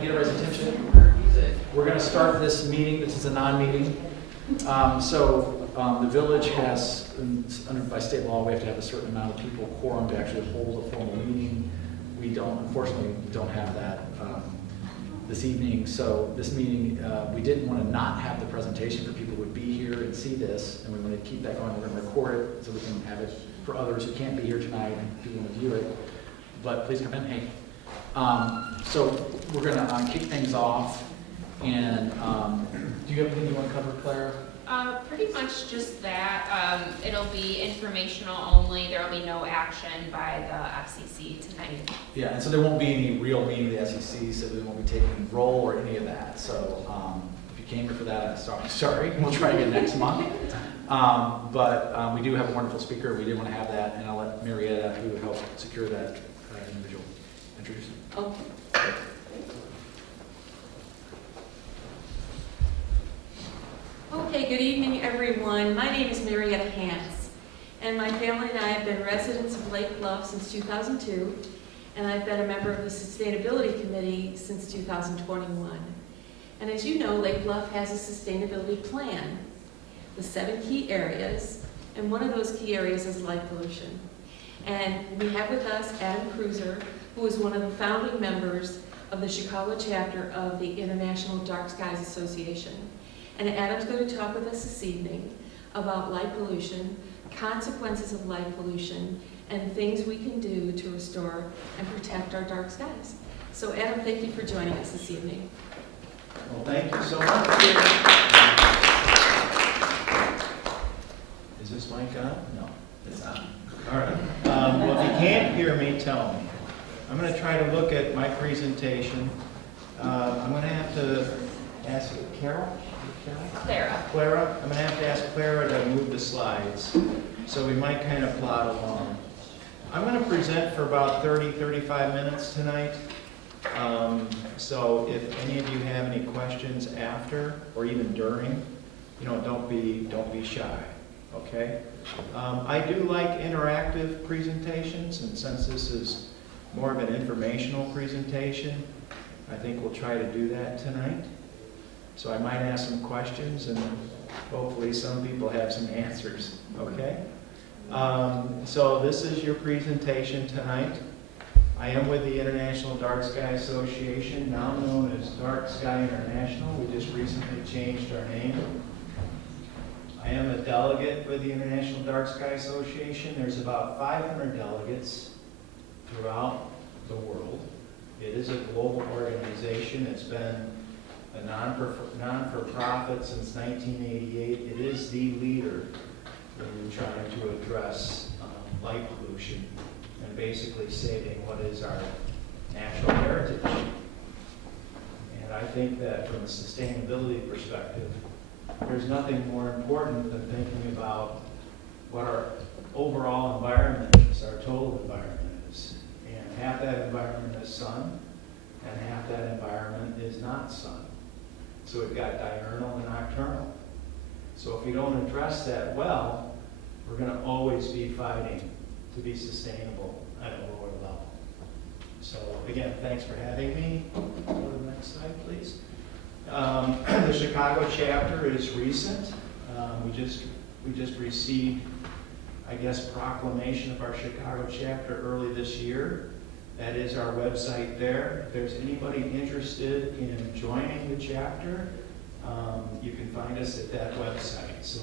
get everybody's attention? We're going to start this meeting. This is a non-meeting. The village has, by state law, we have to have a certain amount of people quorum to actually hold a formal meeting. We don't, unfortunately, don't have that this evening. So this meeting, we didn't want to not have the presentation for people who would be here and see this, and we want to keep that going. We're going to record it so we can have it for others who can't be here tonight and who want to view it. But please come in. Hey. So we're going to kick things off. And do you have anything you want to cover, Clara? Pretty much just that. It'll be informational only. There will be no action by the FCC tonight. Yeah, and so there won't be any real meeting of the SEC, so we won't be taking roll or any of that. So if you came here for that, I'm sorry. We'll try again next month. But we do have a wonderful speaker. We did want to have that, and I'll let Marietta, who helped secure that individual, introduce him. Okay. Okay, good evening, everyone. My name is Marietta Hans, and my family and I have been residents of Lake Bluff since 2002, and I've been a member of the Sustainability Committee since 2021. And as you know, Lake Bluff has a sustainability plan with 7 key areas, and one of those key areas is light pollution. And we have with us Adam Cruiser, who is one of the founding members of the Chicago chapter of the International Dark Skies Association. And Adam's going to talk with us this evening about light pollution, consequences of light pollution, and things we can do to restore and protect our dark skies. So Adam, thank you for joining us this evening. Well, thank you so much. Is this mic on? No, it's on. All right. Well, if you can't hear me, tell me. I'm going to try to look at my presentation. I'm going to have to ask Carol. Clara, I'm going to have to ask Clara to move the slides, so we might kind of plod along. I'm going to present for about 30-35 minutes tonight, so if any of you have any questions after or even during, don't be shy, okay? I do like interactive presentations, and since this is more of an informational presentation, I think we'll try to do that tonight. So I might ask some questions, and hopefully some people have some answers, okay? So this is your presentation tonight. I am with the International Dark Sky Association, now known as Dark Sky International. We just recently changed our name. I am a delegate with the International Dark Sky Association. There's about 500 delegates throughout the world. It is a global organization. It's been a non-for-profit since 1988. It is the leader in trying to address light pollution and basically saving what is our natural heritage. And I think that from a sustainability perspective, there's nothing more important than thinking about what our overall environment is, our total environment is. And half that environment is sun, and half that environment is not sun. So we've got diurnal and nocturnal. So if we don't address that well, we're going to always be fighting to be sustainable at a lower level. So again, thanks for having me. Go to the next slide, please. The Chicago chapter is recent. We just received, I guess, proclamation of our Chicago chapter early this year. That is our website there. If there's anybody interested in joining the chapter, you can find us at that website. So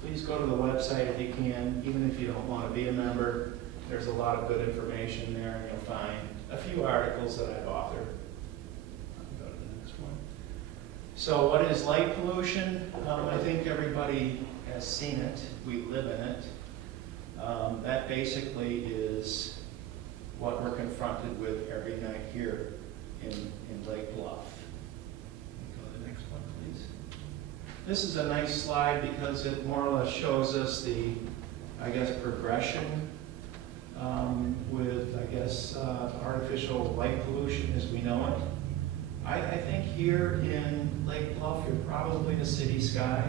please go to the website if you can, even if you don't want to be a member. There's a lot of good information there, and you'll find a few articles that I've authored. I'll go to the next one. So what is light pollution? I think everybody has seen it. We live in it. That basically is what we're confronted with every night here in Lake Bluff. Go to the next one, please. This is a nice slide because it more or less shows us the, progression with, artificial light pollution as we know it. I think here in Lake Bluff, you're probably the city sky.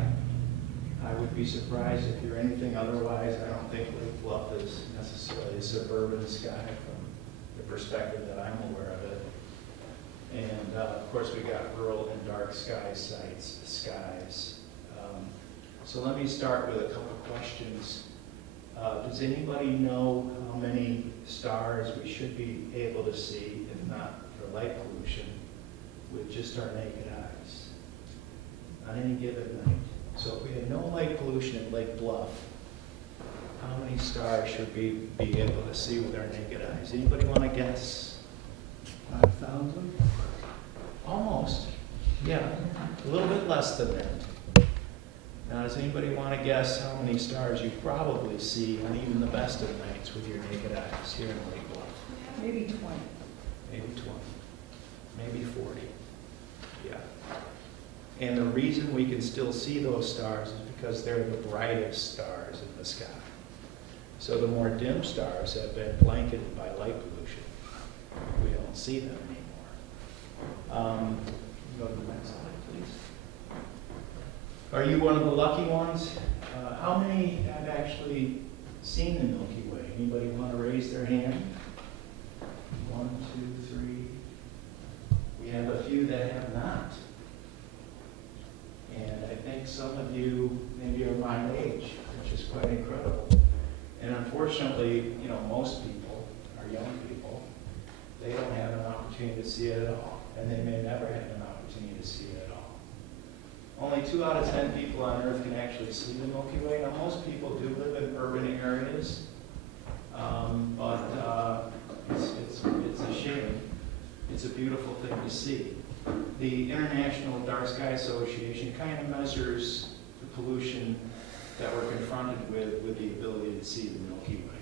I would be surprised if you're anything otherwise. I don't think Lake Bluff is necessarily a suburban sky from the perspective that I'm aware of it. And of course, we got rural and dark sky sites, skies. So let me start with a couple questions. Does anybody know how many stars we should be able to see, if not for light pollution, with just our naked eyes on any given night? So if we had no light pollution at Lake Bluff, how many stars should we be able to see with our naked eyes? Anybody want to guess? 5,000? Almost. Yeah, a little bit less than that. Now, does anybody want to guess how many stars you probably see on even the best of nights with your naked eyes here in Lake Bluff? Maybe 20. Maybe 20, maybe 40. Yeah. And the reason we can still see those stars is because they're the brightest stars in the sky. So the more dim stars have been blanketed by light pollution. We don't see them anymore. Go to the next slide, please. Are you one of the lucky ones? How many have actually seen the Milky Way? Anybody want to raise their hand? 1, 2, 3. We have a few that have not. And I think some of you maybe are my age, which is quite incredible. And unfortunately, you know, most people, our young people, they don't have an opportunity to see it at all. And they may never have an opportunity to see it at all. Only 2 out of 10 people on Earth can actually see the Milky Way. Now, most people do live in urban areas, but it's a shame. It's a beautiful thing to see. The International Dark Sky Association kind of measures the pollution that we're confronted with the ability to see the Milky Way.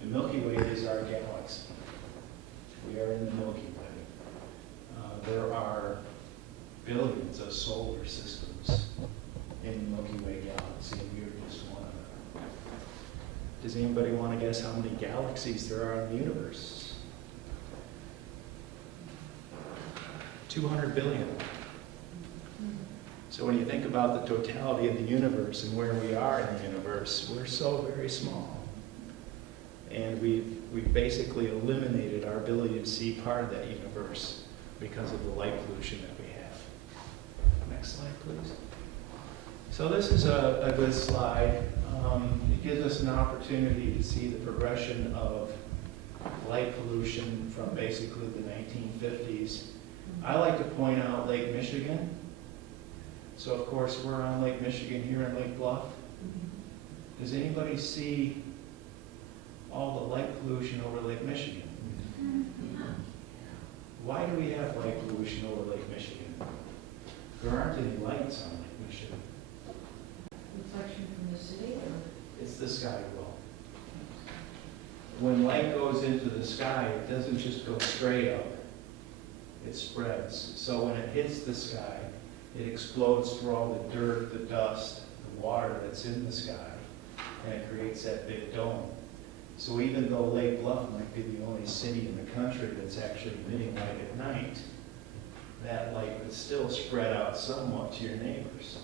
The Milky Way is our galaxy. We are in the Milky Way. There are billions of solar systems in the Milky Way galaxy, and we are just one of them. Does anybody want to guess how many galaxies there are in the universe? 200 billion. So when you think about the totality of the universe and where we are in the universe, we're so very small. And we've basically eliminated our ability to see part of that universe because of the light pollution that we have. Next slide, please. So this is a good slide. It gives us an opportunity to see the progression of light pollution from basically the 1950s. I like to point out Lake Michigan. So of course we're on Lake Michigan here in Lake Bluff. Does anybody see all the light pollution over Lake Michigan? Why do we have light pollution over Lake Michigan? There aren't any lights on Lake Michigan. Reflection from the city? It's the sky glow. When light goes into the sky, it doesn't just go straight up. It spreads. So when it hits the sky, it explodes through all the dirt, the dust, the water that's in the sky, and it creates that big dome. So even though Lake Bluff might be the only city in the country that's actually emitting light at night, that light would still spread out somewhat to your neighbors.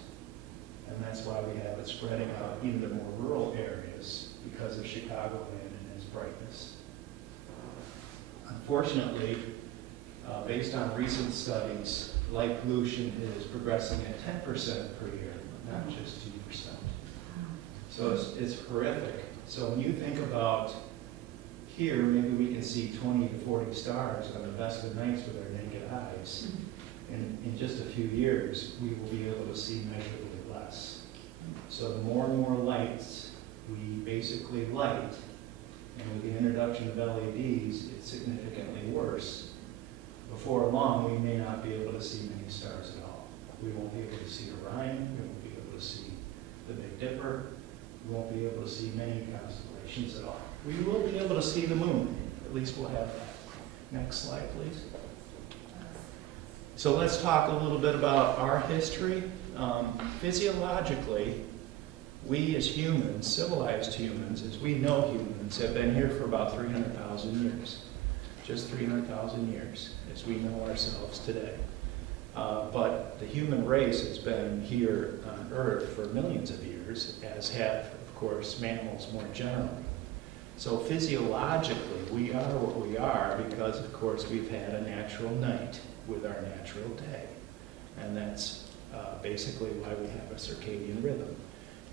And that's why we have it spreading out even to more rural areas because of Chicagoland and its brightness. Unfortunately, based on recent studies, light pollution is progressing at 10% per year, not just 2%. So it's horrific. So when you think about here, maybe we can see 20 to 40 stars on the best of nights with our naked eyes. And in just a few years, we will be able to see measurably less. So the more and more lights we basically light, and with the introduction of LEDs, it's significantly worse. Before long, we may not be able to see many stars at all. We won't be able to see Orion, we won't be able to see the Big Dipper, we won't be able to see many constellations at all. We will be able to see the moon, at least we'll have that. Next slide, please. So let's talk a little bit about our history. Physiologically, we as humans, civilized humans, as we know humans, have been here for about 300,000 years. Just 300,000 years as we know ourselves today. But the human race has been here on Earth for millions of years, as have, of course, mammals more generally. So physiologically, we are what we are because, of course, we've had a natural night with our natural day. And that's basically why we have a circadian rhythm.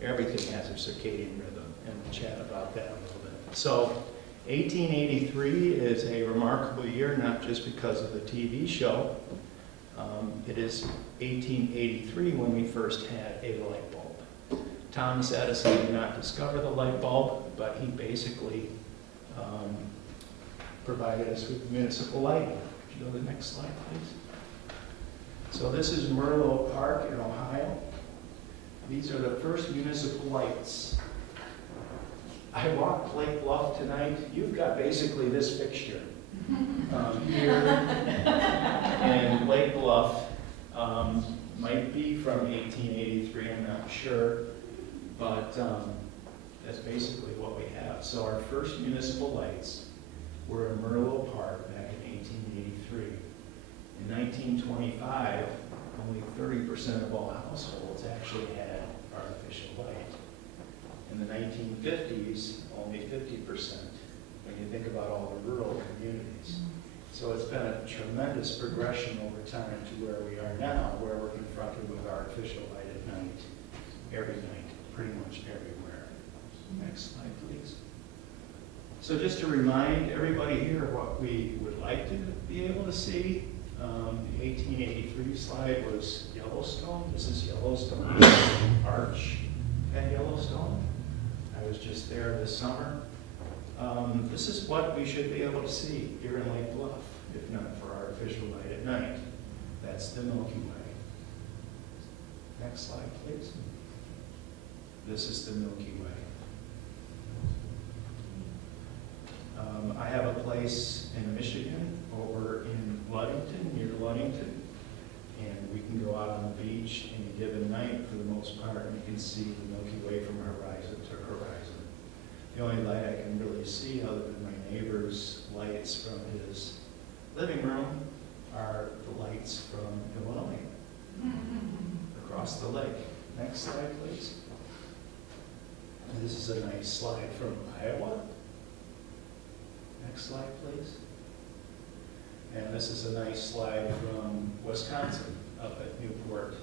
Everything has a circadian rhythm, and we'll chat about that a little bit. So 1883 is a remarkable year, not just because of the TV show. It is 1883 when we first had a light bulb. Thomas Edison did not discover the light bulb, but he basically provided us with municipal lighting. Could you go to the next slide, please? So this is Merlot Park in Ohio. These are the first municipal lights. I walked Lake Bluff tonight. You've got basically this fixture here. And Lake Bluff might be from 1883, I'm not sure. But that's basically what we have. So our first municipal lights were in Merlot Park back in 1883. In 1925, only 30% of all households actually had artificial light. In the 1950s, only 50%, when you think about all the rural communities. So it's been a tremendous progression over time to where we are now, where we're confronted with artificial light at night, every night, pretty much everywhere. Next slide, please. So just to remind everybody here what we would like to be able to see, the 1883 slide was Yellowstone. This is Yellowstone Arch at Yellowstone. I was just there this summer. This is what we should be able to see here in Lake Bluff, if not for artificial light at night. That's the Milky Way. Next slide, please. This is the Milky Way. I have a place in Michigan over in Ludington, near Ludington, and we can go out on the beach any given night for the most part, and you can see the Milky Way from horizon to horizon. The only light I can really see, other than my neighbor's lights from his living room, are the lights from Illinois across the lake. Next slide, please. And this is a nice slide from Iowa. Next slide, please. And this is a nice slide from Wisconsin, up at Newport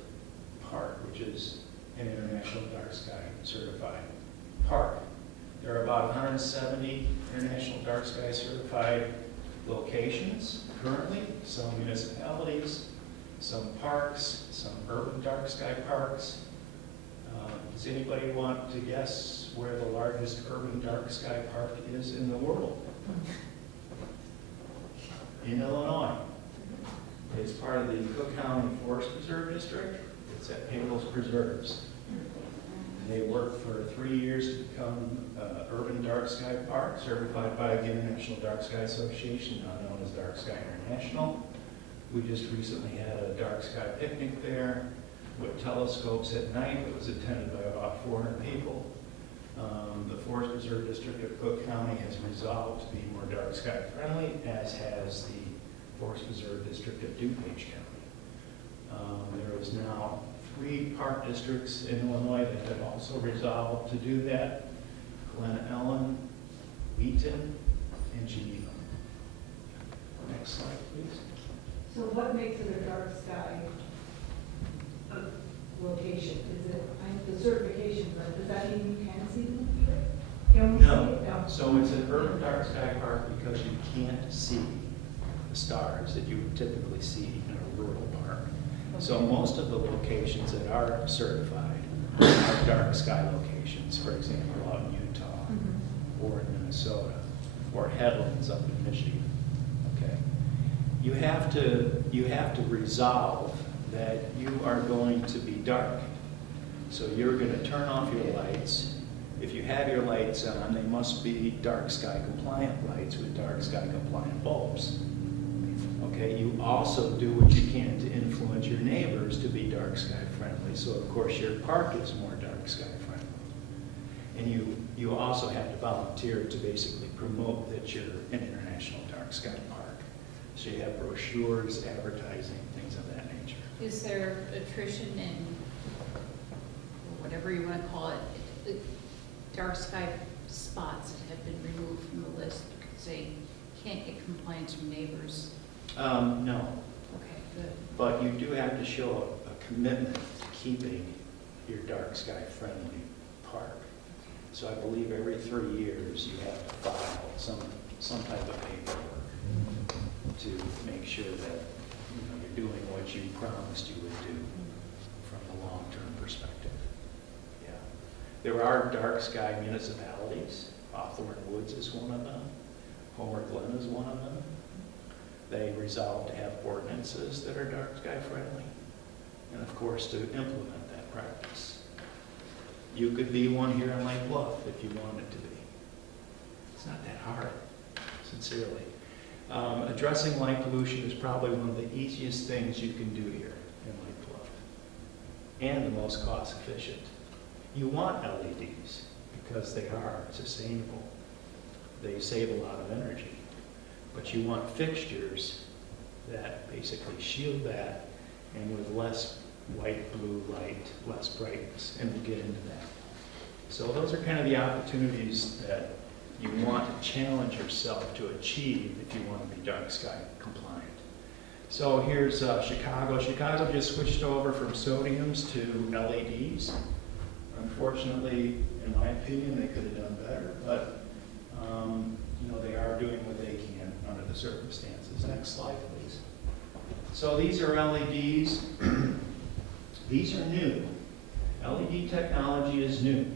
Park, which is an International Dark Sky certified park. There are about 170 International Dark Sky certified locations currently, some municipalities, some parks, some urban dark sky parks. Does anybody want to guess where the largest urban dark sky park is in the world? In Illinois. It's part of the Cook County Forest Preserve District. It's at Pagels Preserves. They worked for 3 years to become urban dark sky park, certified by the International Dark Sky Association, now known as Dark Sky International. We just recently had a dark sky picnic there with telescopes at night. It was attended by about 400 people. The Forest Preserve District of Cook County has resolved to be more dark sky friendly, as has the Forest Preserve District of DuPage County. There is now 3 park districts in Illinois that have also resolved to do that: Glen Ellen, Wheaton, and Geneva. Next slide, please. So what makes it a dark sky location? Is it, I have the certification, but does that mean you can see them? Can we see it? No. So it's an urban dark sky park because you can't see the stars that you would typically see in a rural park. So most of the locations that are certified are dark sky locations, for example, out in Utah or in Minnesota, or headlands up in Michigan. Okay. You have to resolve that you are going to be dark. So you're going to turn off your lights. If you have your lights on, they must be dark sky compliant lights with dark sky compliant bulbs. Okay, you also do what you can to influence your neighbors to be dark sky friendly. So of course your park is more dark sky friendly. And you also have to volunteer to basically promote that you're an international dark sky park. So you have brochures, advertising, things of that nature. Is there attrition in, whatever you want to call it, dark sky spots that have been removed from the list because they can't get complaints from neighbors? No, Okay, good. but you do have to show a commitment to keeping your dark sky friendly park. So I believe every 3 years you have to file some type of paperwork to make sure that, you know, you're doing what you promised you would do from a long-term perspective. Yeah. There are dark sky municipalities. Hawthorne Woods is one of them. Homer Glen is one of them. They resolve to have ordinances that are dark sky friendly, and of course to implement that practice. You could be one here in Lake Bluff if you wanted to be. It's not that hard, sincerely. Addressing light pollution is probably one of the easiest things you can do here in Lake Bluff, and the most cost efficient. You want LEDs because they are sustainable. They save a lot of energy. But you want fixtures that basically shield that, and with less white, blue light, less brightness, and we'll get into that. So those are kind of the opportunities that you want to challenge yourself to achieve if you want to be dark sky compliant. So here's Chicago. Chicago just switched over from sodiums to LEDs. Unfortunately, in my opinion, they could have done better, but you know, they are doing what they can under the circumstances. Next slide, please. So these are LEDs. These are new. LED technology is new.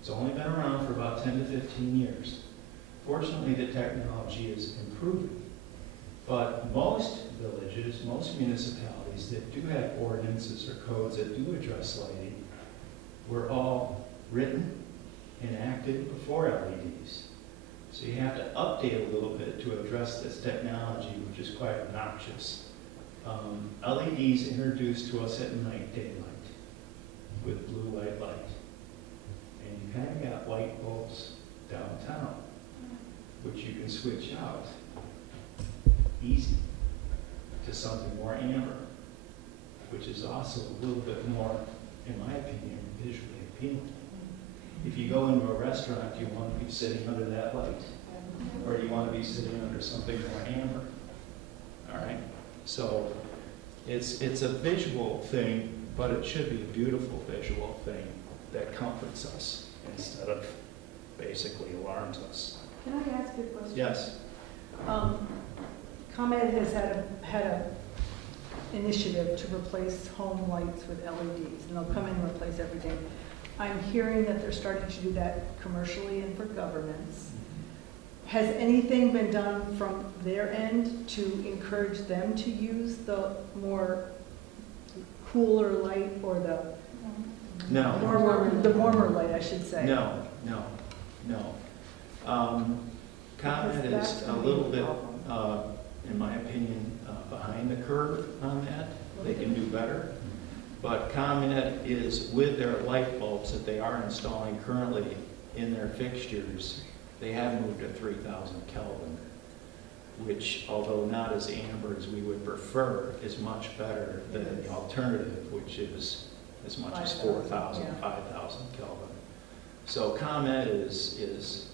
It's only been around for about 10 to 15 years. Fortunately, the technology is improving. But most villages, most municipalities that do have ordinances or codes that do address lighting were all written and acted before LEDs. So you have to update a little bit to address this technology, which is quite obnoxious. LEDs introduced to us at night, daylight, with blue white light. And you kind of got light bulbs downtown, which you can switch out easy to something more amber, which is also a little bit more, in my opinion, visually appealing. If you go into a restaurant, do you want to be sitting under that light? Or do you want to be sitting under something more amber? All right? So it's a visual thing, but it should be a beautiful visual thing that comforts us instead of basically alarms us. Can I ask you a question? Yes? ComEd has had a initiative to replace home lights with LEDs, and they'll come in and replace everything. I'm hearing that they're starting to do that commercially and for governments. Has anything been done from their end to encourage them to use the more cooler light, or the No. warmer light, I should say? No. ComEd is a little bit, in my opinion, behind the curve on that. They can do better. But ComEd is, with their light bulbs that they are installing currently in their fixtures, they have moved to 3,000 Kelvin, which, although not as amber as we would prefer, is much better than the alternative, which is as much as 4,000, 5,000 Kelvin. So ComEd is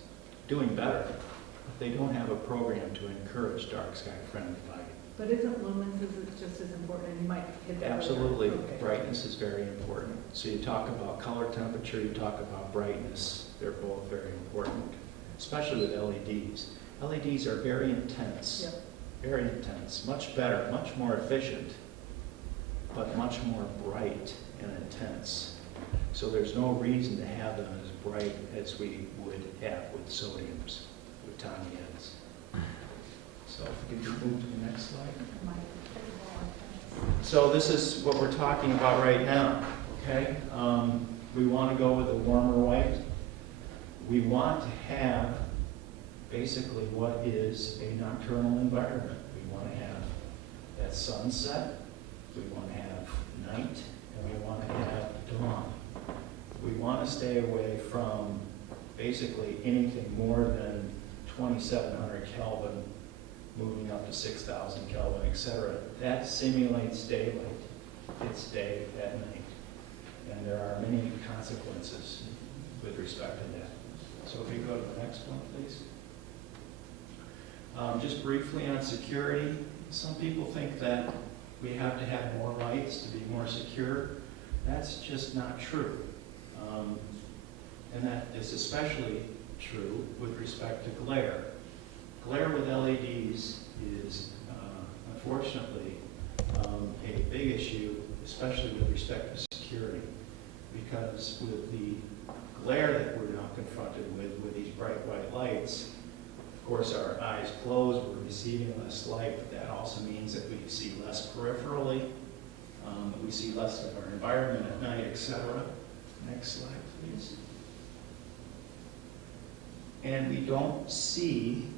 doing better, but they don't have a program to encourage dark sky friendly lighting. But isn't lumens just as important? And you might hit that. Absolutely. Okay. Brightness is very important. So you talk about color temperature, you talk about brightness, they're both very important, especially with LEDs. LEDs are very intense, Yep. very intense, much better, much more efficient, but much more bright and intense. So there's no reason to have them as bright as we would have with sodiums, with tiny heads. So if we could move to the next slide. So this is what we're talking about right now, okay? We want to go with a warmer white. We want to have basically what is a nocturnal environment. We want to have that sunset, we want to have night, and we want to have dawn. We want to stay away from basically anything more than 2,700 Kelvin, moving up to 6,000 Kelvin, etc. That simulates daylight. It's day at night. And there are many consequences with respect to that. So if you go to the next one, please. Just briefly on security, some people think that we have to have more lights to be more secure. That's just not true. And that is especially true with respect to glare. Glare with LEDs is unfortunately a big issue, especially with respect to security, because with the glare that we're now confronted with these bright white lights, of course our eyes close, we're receiving less light, but that also means that we see less peripherally, we see less of our environment at night, etc. Next slide, please. And we don't see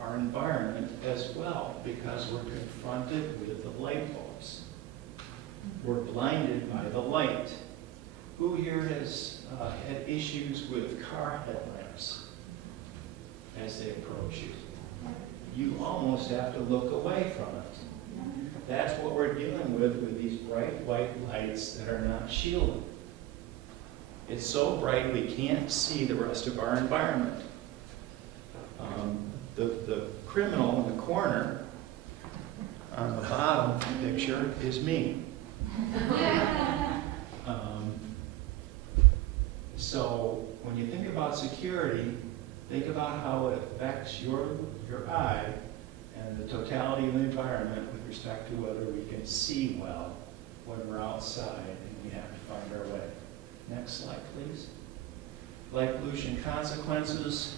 our environment as well because we're confronted with the light bulbs. We're blinded by the light. Who here has had issues with car headlamps as they approach you? You almost have to look away from it. That's what we're dealing with these bright white lights that are not shielded. It's so bright we can't see the rest of our environment. The criminal in the corner on the bottom picture is me. So when you think about security, think about how it affects your eye and the totality of the environment with respect to whether we can see well when we're outside and we have to find our way. Next slide, please. Light pollution consequences.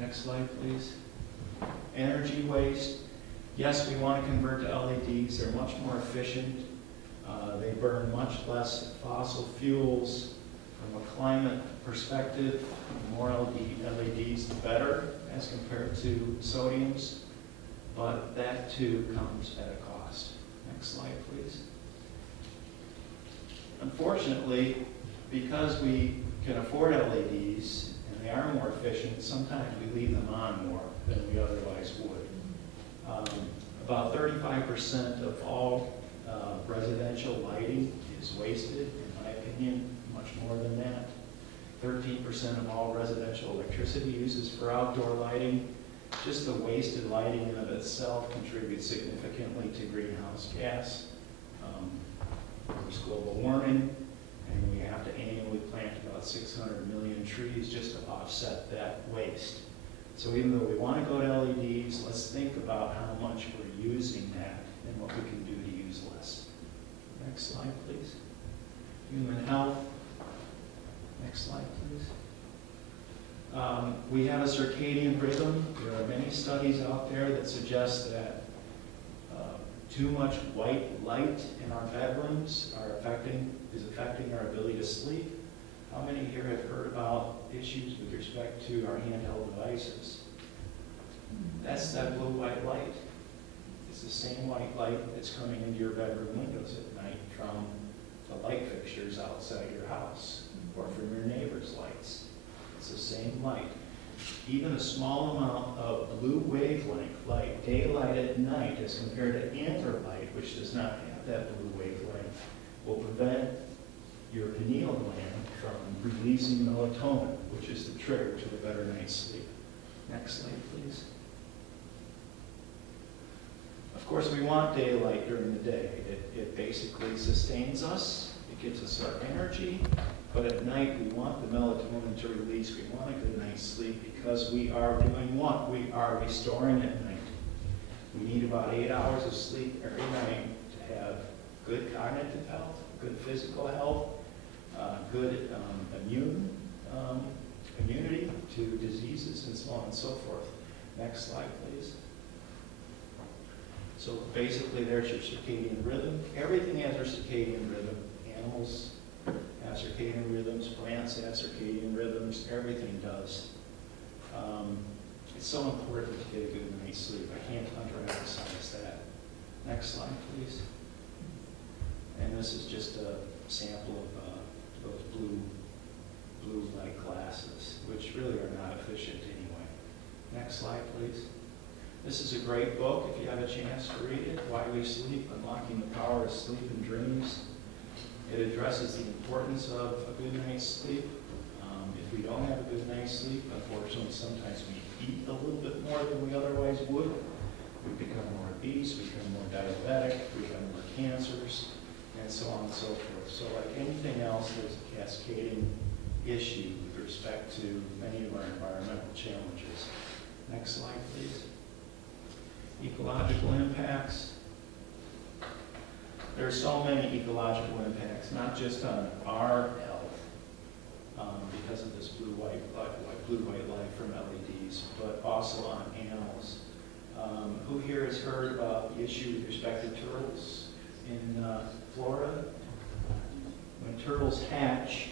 Next slide, please. Energy waste. Yes, we want to convert to LEDs. They're much more efficient. They burn much less fossil fuels. From a climate perspective, the more LEDs, the better as compared to sodiums. But that too comes at a cost. Next slide, please. Unfortunately, because we can afford LEDs, and they are more efficient, sometimes we leave them on more than we otherwise would. About 35% of all residential lighting is wasted, in my opinion, much more than that. 13% of all residential electricity uses for outdoor lighting. Just the wasted lighting in of itself contributes significantly to greenhouse gas. There's global warming, and we have to annually plant about 600 million trees just to offset that waste. So even though we want to go to LEDs, let's think about how much we're using that and what we can do to use less. Next slide, please. Human health. Next slide, please. We have a circadian rhythm. There are many studies out there that suggest that too much white light in our bedrooms is affecting our ability to sleep. How many here have heard about issues with respect to our handheld devices? That's that blue-white light. It's the same white light that's coming into your bedroom windows at night from the light fixtures outside your house or from your neighbor's lights. It's the same light. Even a small amount of blue wavelength light, daylight at night, as compared to amber light, which does not have that blue wavelength, will prevent your pineal gland from releasing melatonin, which is the trigger to a better night's sleep. Next slide, please. Of course, we want daylight during the day. It basically sustains us. It gives us our energy. But at night, we want the melatonin to release. We want a good night's sleep because we are doing what? We are restoring at night. We need about 8 hours of sleep every night to have good cognitive health, good physical health, good immunity to diseases, and so on and so forth. Next slide, please. So basically, there's your circadian rhythm. Everything has a circadian rhythm. Animals have circadian rhythms, plants have circadian rhythms, everything does. It's so important to get a good night's sleep. I can't underemphasize that. Next slide, please. And this is just a sample of those blue light glasses, which really are not efficient anyway. Next slide, please. This is a great book, if you have a chance to read it, Why We Sleep, Unlocking the Power of Sleep and Dreams. It addresses the importance of a good night's sleep. if we don't have a good night's sleep, unfortunately, sometimes we eat a little bit more than we otherwise would. We become more obese, we become more diabetic, we become more cancers, and so on and so forth. So like anything else, there's a cascading issue with respect to many of our environmental challenges. Next slide, please. Ecological impacts. There are so many ecological impacts, not just on our health, because of this blue-white light from LEDs, but also on animals. Who here has heard about the issue with respect to turtles in Florida? When turtles hatch,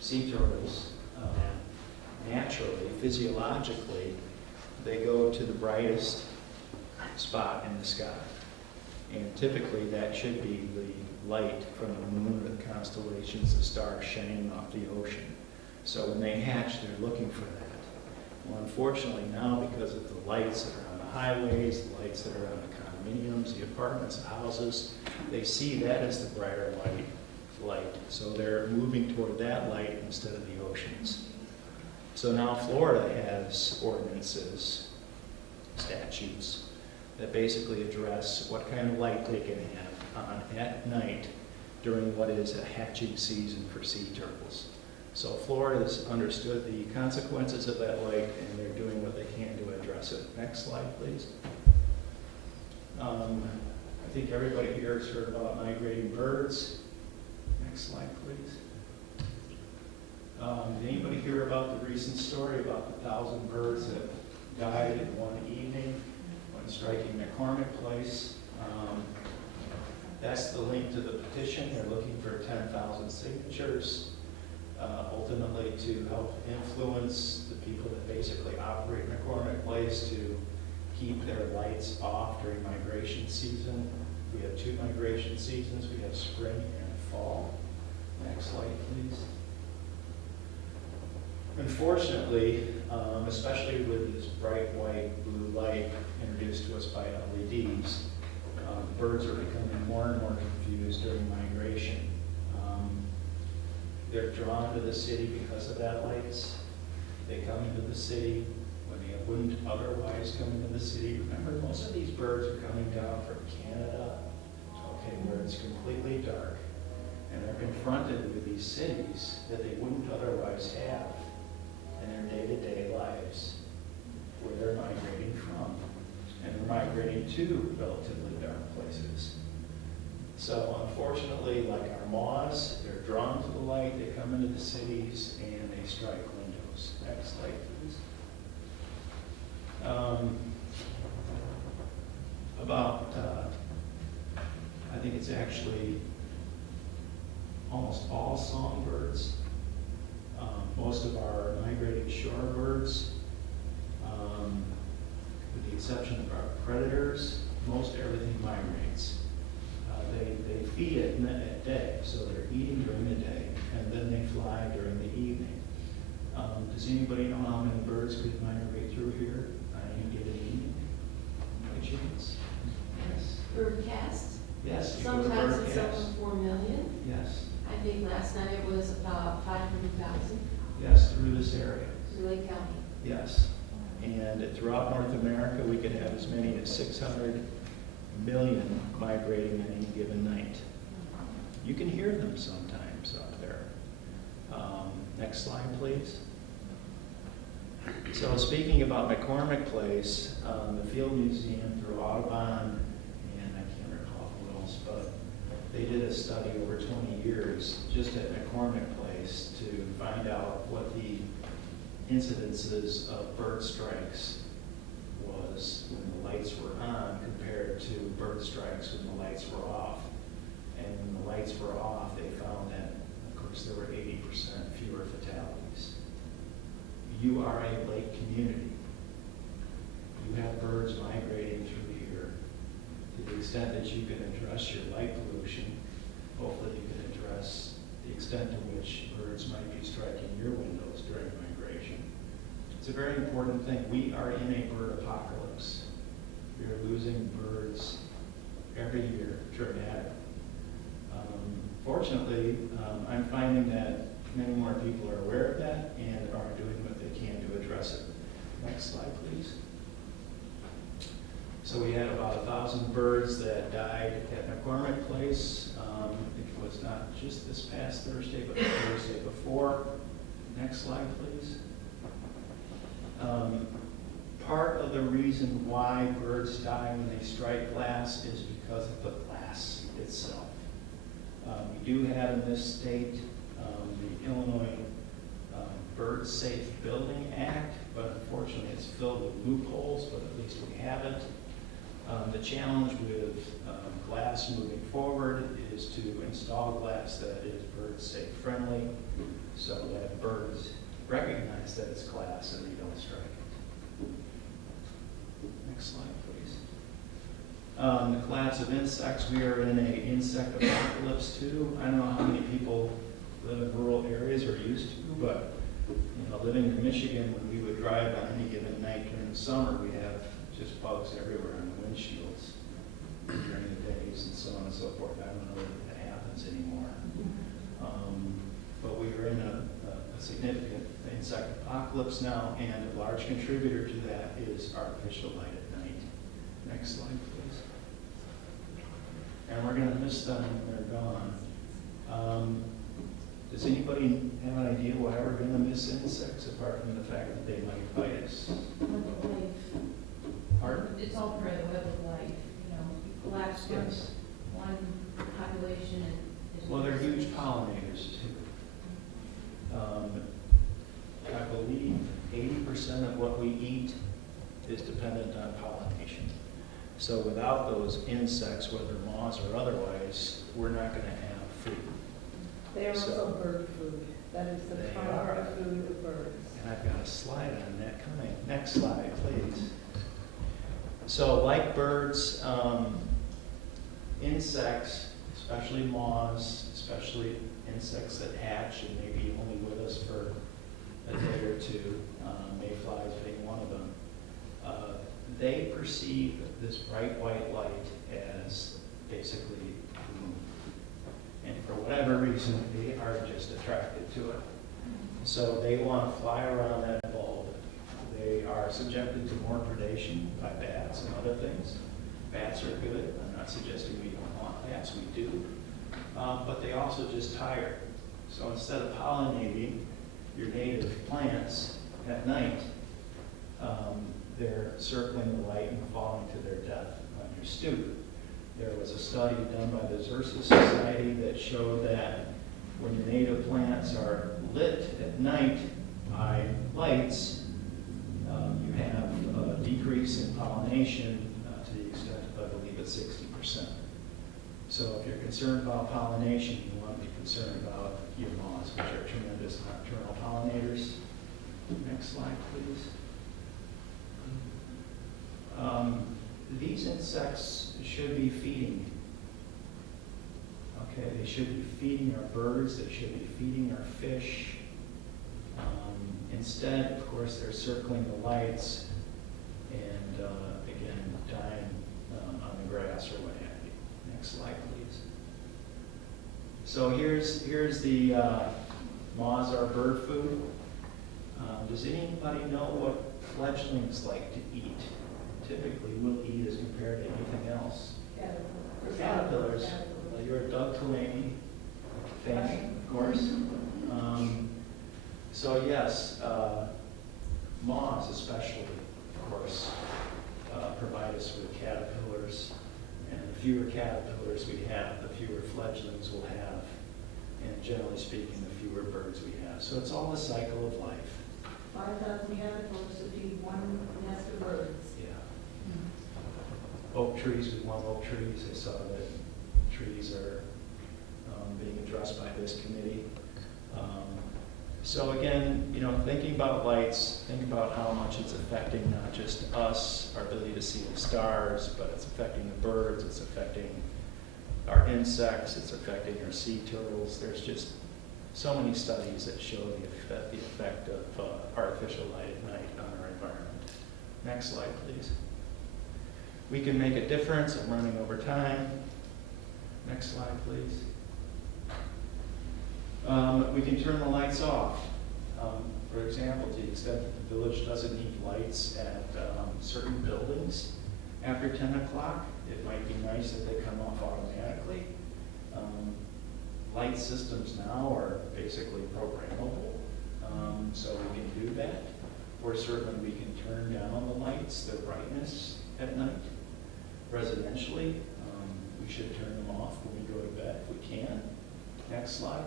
sea turtles, naturally, physiologically, they go to the brightest spot in the sky. And typically that should be the light from the moon or the constellations, the stars shining off the ocean. So when they hatch, they're looking for that. Well, unfortunately now, because of the lights that are on the highways, the lights that are on the condominiums, the apartments, the houses, they see that as the brighter light. So they're moving toward that light instead of the oceans. So now Florida has ordinances, statutes, that basically address what kind of light they can have on at night during what is a hatching season for sea turtles. So Florida's understood the consequences of that light, and they're doing what they can to address it. Next slide, please. I think everybody here has heard about migrating birds. Next slide, please. Did anybody hear about the recent story about the 1,000 birds that died in one evening when striking McCormick Place? That's the link to the petition. They're looking for 10,000 signatures, ultimately to help influence the people that basically operate McCormick Place to keep their lights off during migration season. We have 2 migration seasons. We have spring and fall. Next slide, please. Unfortunately, especially with this bright white blue light introduced to us by LEDs, birds are becoming more and more confused during migration. They're drawn to the city because of that lights. They come into the city when they wouldn't otherwise come into the city. Remember, most of these birds are coming down from Canada, okay, where it's completely dark, and they're confronted with these cities that they wouldn't otherwise have in their day-to-day lives, where they're migrating from. And they're migrating to relatively dark places. So unfortunately, like our moths, they're drawn to the light, they come into the cities, and they strike windows. Next slide, please. I think it's actually almost all songbirds. Most of our migrating shorebirds, with the exception of our predators, most everything migrates. They feed at day, so they're eating during the day, and then they fly during the evening. Does anybody know how many birds could migrate through here on any given evening? By chance? Yes. Birdcast. Yes. you go to Sometimes it's birdcast. up to 4 million. Yes. I think last night it was about 500,000 Yes, through this area. through Lake County. Yes. And throughout North America, we could have as many as 600 million migrating on any given night. You can hear them sometimes up there. Next slide, please. So speaking about McCormick Place, the Field Museum through Audubon, and I can't recall who else, but they did a study over 20 years just at McCormick Place to find out what the incidences of bird strikes was when the lights were on compared to bird strikes when the lights were off. And when the lights were off, they found that, of course, there were 80% fewer fatalities. You are a lake community. You have birds migrating through here. To the extent that you can address your light pollution, hopefully you can address the extent to which birds might be striking your windows during migration. It's a very important thing. We are in a bird apocalypse. We are losing birds every year, dramatically. Fortunately, I'm finding that many more people are aware of that and are doing what they can to address it. Next slide, please. So we had about 1,000 birds that died at McCormick Place. It was not just this past Thursday, but the Thursday before. Next slide, please. Part of the reason why birds die when they strike glass is because of the glass itself. We do have in this state the Illinois Bird Safe Building Act, but unfortunately it's filled with loopholes, but at least we have it. The challenge with glass moving forward is to install glass that is bird safe friendly so that birds recognize that it's glass and they don't strike it. Next slide, please. The collapse of insects. We are in an insect apocalypse too. I don't know how many people live in rural areas or used to, but living in Michigan, when we would drive on any given night during the summer, we have just bugs everywhere on the windshields during the days and so on and so forth. I don't know if that happens anymore. But we are in a significant insect apocalypse now, and a large contributor to that is artificial light at night. Next slide, please. And we're going to miss them when they're gone. Does anybody have an idea why we're going to miss insects, apart from the fact that they might bite us? Pardon? It's all part of the web of life, you collapse Yes. one population and. Well, they're huge pollinators too. I believe 80% of what we eat is dependent on pollination. So without those insects, whether moths or otherwise, we're not going to have food. They are So- also bird food. That is the They primary are. food of birds. And I've got a slide on that coming. Next slide, please. So like birds, insects, especially moths, especially insects that hatch and may be only with us for a day or two, mayflies being one of them, they perceive this bright white light as basically food. And for whatever reason, they are just attracted to it. So they want to fly around that bulb. They are subjected to more predation by bats and other things. Bats are good. I'm not suggesting we don't want bats, we do. But they also just tire. So instead of pollinating your native plants at night, they're circling the light and falling to their death on your stoop. There was a study done by the Xerces Society that showed that when your native plants are lit at night by lights, you have a decrease in pollination to the extent of, I believe, it's 60%. So if you're concerned about pollination, you want to be concerned about your moths, which are tremendous nocturnal pollinators. Next slide, please. These insects should be feeding. Okay, they should be feeding our birds, they should be feeding our fish. Instead, of course, they're circling the lights and, again, dying on the grass or what have you. Next slide, please. So here's the moths are bird food. Does anybody know what fledglings like to eat? Typically will eat as compared to anything else. Caterpillars. Well, you're a Doug Delaney fan, of course. So yes, moths especially, of course, provide us with caterpillars. And the fewer caterpillars we have, the fewer fledglings we'll have. And generally speaking, the fewer birds we have. So it's all a cycle of life. 5,000 caterpillars to feed one nest of birds. Yeah. Oak trees, we want oak trees. I saw that trees are being addressed by this committee. So again, thinking about lights, think about how much it's affecting not just us, our ability to see the stars, but it's affecting the birds, it's affecting our insects, it's affecting our sea turtles. There's just so many studies that show the effect of artificial light at night on our environment. Next slide, please. We can make a difference. I'm running over time. Next slide, please. We can turn the lights off. For example, to the extent that the village doesn't need lights at certain buildings after 10 o'clock, it might be nice that they come off automatically. Light systems now are basically programmable, so we can do that. Or certainly we can turn down the lights, their brightness at night. Residentially, we should turn them off when we go to bed if we can. Next slide.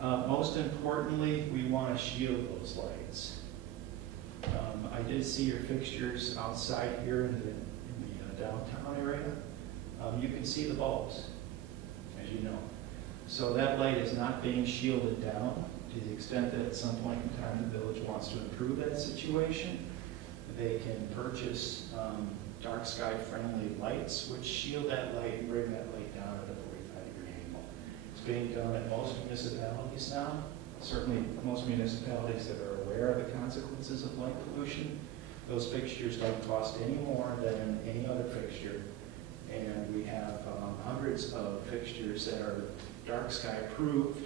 Most importantly, we want to shield those lights. I did see your fixtures outside here in the downtown area. You can see the bulbs, as you know. So that light is not being shielded down. To the extent that at some point in time the village wants to improve that situation, they can purchase dark sky friendly lights which shield that light and bring that light down at a 45-degree angle. It's being done at most municipalities now. Certainly most municipalities that are aware of the consequences of light pollution. Those fixtures don't cost any more than any other fixture. And we have hundreds of fixtures that are dark sky approved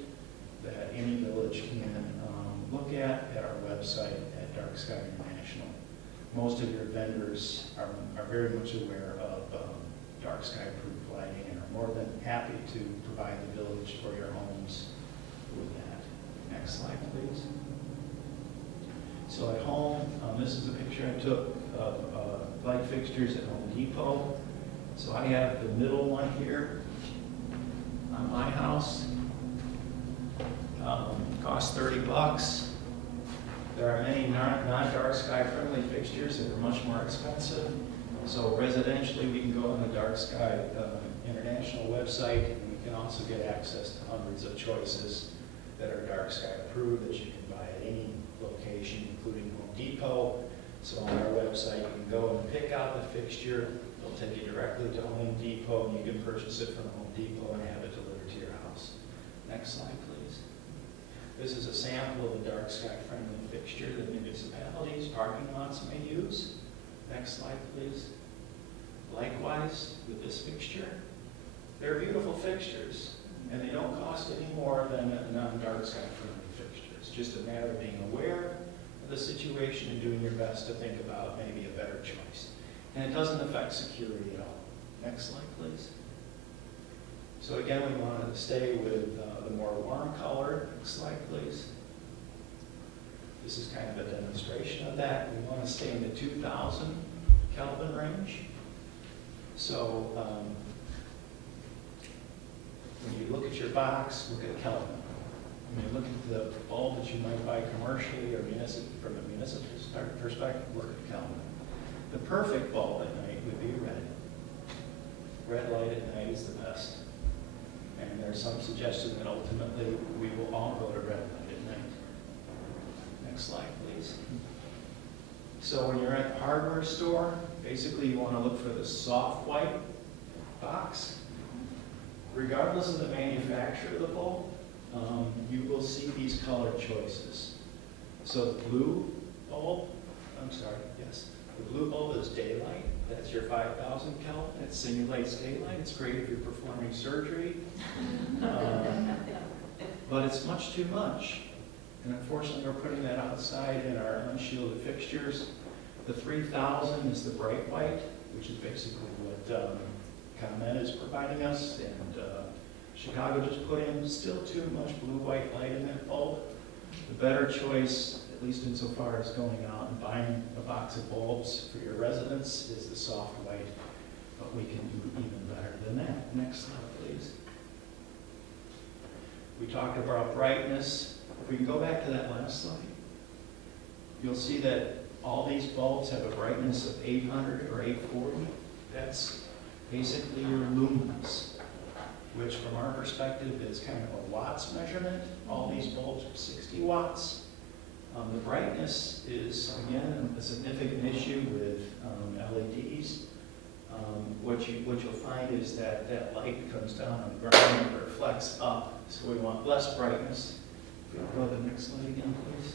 that any village can look at our website at Dark Sky International. Most of your vendors are very much aware of dark sky approved lighting and are more than happy to provide the village for your homes with that. Next slide, please. So at home, this is a picture I took of light fixtures at Home Depot. So I have the middle one here on my house. Costs $30. There are many non-dark sky friendly fixtures that are much more expensive. So residentially, we can go on the Dark Sky International website, and we can also get access to hundreds of choices that are dark sky approved that you can buy at any location, including Home Depot. So on our website, you can go and pick out the fixture. They'll take you directly to Home Depot, and you can purchase it from Home Depot and have it delivered to your house. Next slide, please. This is a sample of a dark sky friendly fixture that municipalities, parking lots may use. Next slide, please. Likewise, with this fixture, they're beautiful fixtures, and they don't cost any more than a non-dark sky friendly fixture. It's just a matter of being aware of the situation and doing your best to think about maybe a better choice. And it doesn't affect security at all. Next slide, please. So again, we want to stay with the more warm color. Next slide, please. This is kind of a demonstration of that. We want to stay in the 2000 Kelvin range. So when you look at your box, look at Kelvin. When you look at the bulb that you might buy commercially or from a municipal perspective, look at Kelvin. The perfect bulb at night would be red. Red light at night is the best. And there's some suggestion that ultimately we will all go to red light at night. Next slide, please. So when you're at the hardware store, basically you want to look for the soft white box. Regardless of the manufacturer of the bulb, you will see these color choices. So the blue bulb, the blue bulb is daylight. That's your 5,000 Kelvin. It simulates daylight. It's great if you're performing surgery. But it's much too much. And unfortunately, we're putting that outside in our unshielded fixtures. The 3,000 is the bright white, which is basically what ComEd is providing us. And Chicago just put in still too much blue-white light in that bulb. The better choice, at least insofar as going out and buying a box of bulbs for your residence, is the soft white, but we can do even better than that. Next slide, please. We talked about brightness. If we can go back to that last slide, you'll see that all these bulbs have a brightness of 800 or 840. That's basically your lumens, which from our perspective is kind of a watts measurement. All these bulbs are 60 watts. The brightness is, again, a significant issue with LEDs. What you'll find is that that light comes down on the ground and reflects up. So we want less brightness. If we go to the next slide again, please.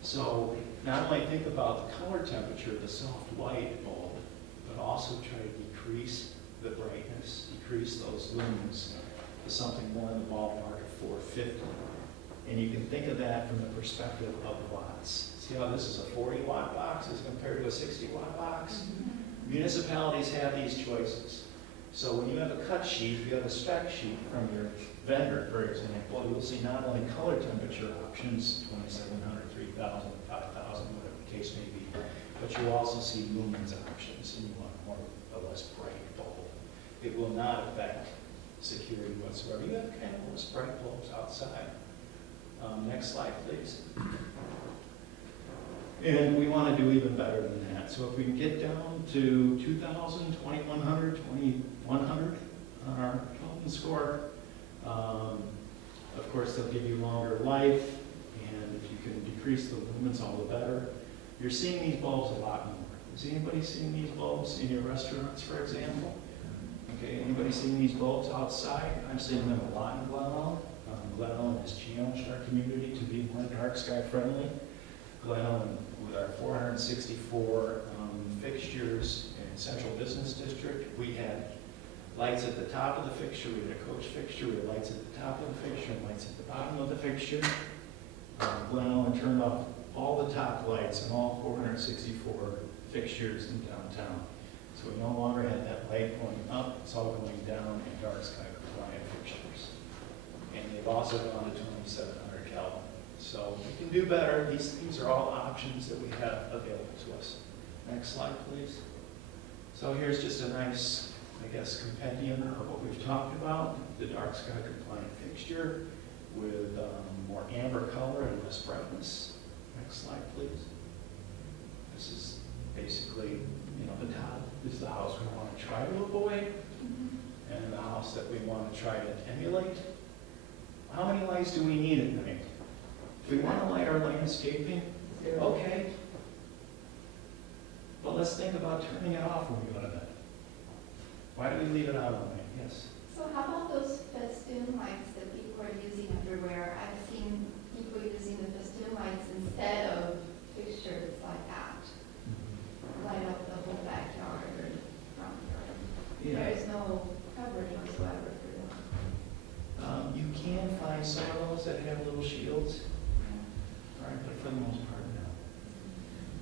So not only think about the color temperature of the soft white bulb, but also try to decrease the brightness, decrease those lumens. to something more in the ballpark of 450. And you can think of that from the perspective of watts. See how this is a 40-watt box as compared to a 60-watt box? Municipalities have these choices. So when you have a cut sheet, you have a spec sheet from your vendor, for example, you'll see not only color temperature options, 2700, 3000, 5000, whatever the case may be, but you also see lumens options, and you want more or less bright bulb. It will not affect security whatsoever. You have kind of those bright bulbs outside. Next slide, please. And we want to do even better than that. So if we can get down to 2000, 2100, 2100 on our Kelvin score, of course they'll give you longer life, and if you can decrease the lumens, all the better. You're seeing these bulbs a lot more. Is anybody seeing these bulbs in your restaurants, for example? Okay, anybody seeing these bulbs outside? I'm seeing them a lot in Glen Ellen has challenged our community to be more dark sky friendly. Glen Ellen, with our 464 fixtures in Central Business District, we had lights at the top of the fixture, we had a coach fixture, we had lights at the top of the fixture and lights at the bottom of the fixture. Glen Ellen turned off all the top lights in all 464 fixtures in downtown. So we no longer had that light going up, it's all going down in dark sky compliant fixtures. And they've also gone to 2700 Kelvin. So we can do better. These are all options that we have available to us. Next slide, please. So here's just a nice, I guess, compendium of what we've talked about. The dark sky compliant fixture with more amber color and less brightness. Next slide, please. This is basically, the top is the house we want to try to avoid, and the house that we want to try to emulate. How many lights do we need at night? If we want to light our landscaping, okay. But let's think about turning it off when we go to bed. Why do we leave it on all night? Yes? So how about those festoon lights that people are using everywhere? I've seen people using the festoon lights instead of fixtures like that. Light up the whole backyard or front yard. Yeah. There is no coverage whatsoever for them. You can find some of those that have little shields. All right, but for the most part,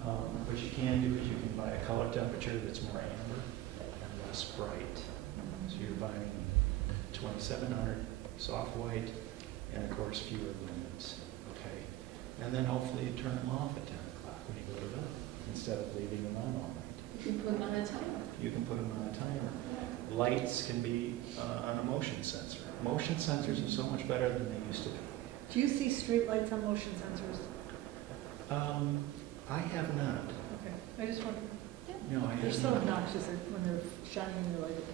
no. What you can do is you can buy a color temperature that's more amber and less bright. So you're buying 2700 soft white and of course fewer lumens. Okay, and then hopefully you turn them off at 10 o'clock when you go to bed instead of leaving them on all night. You can put them on a timer. You can put them on a timer. Lights can be on a motion sensor. Motion sensors are so much better than they used to be. Do you see street lights on motion sensors? I have not. Okay, I just want, No, I they're have so not. obnoxious when they're shining in the light at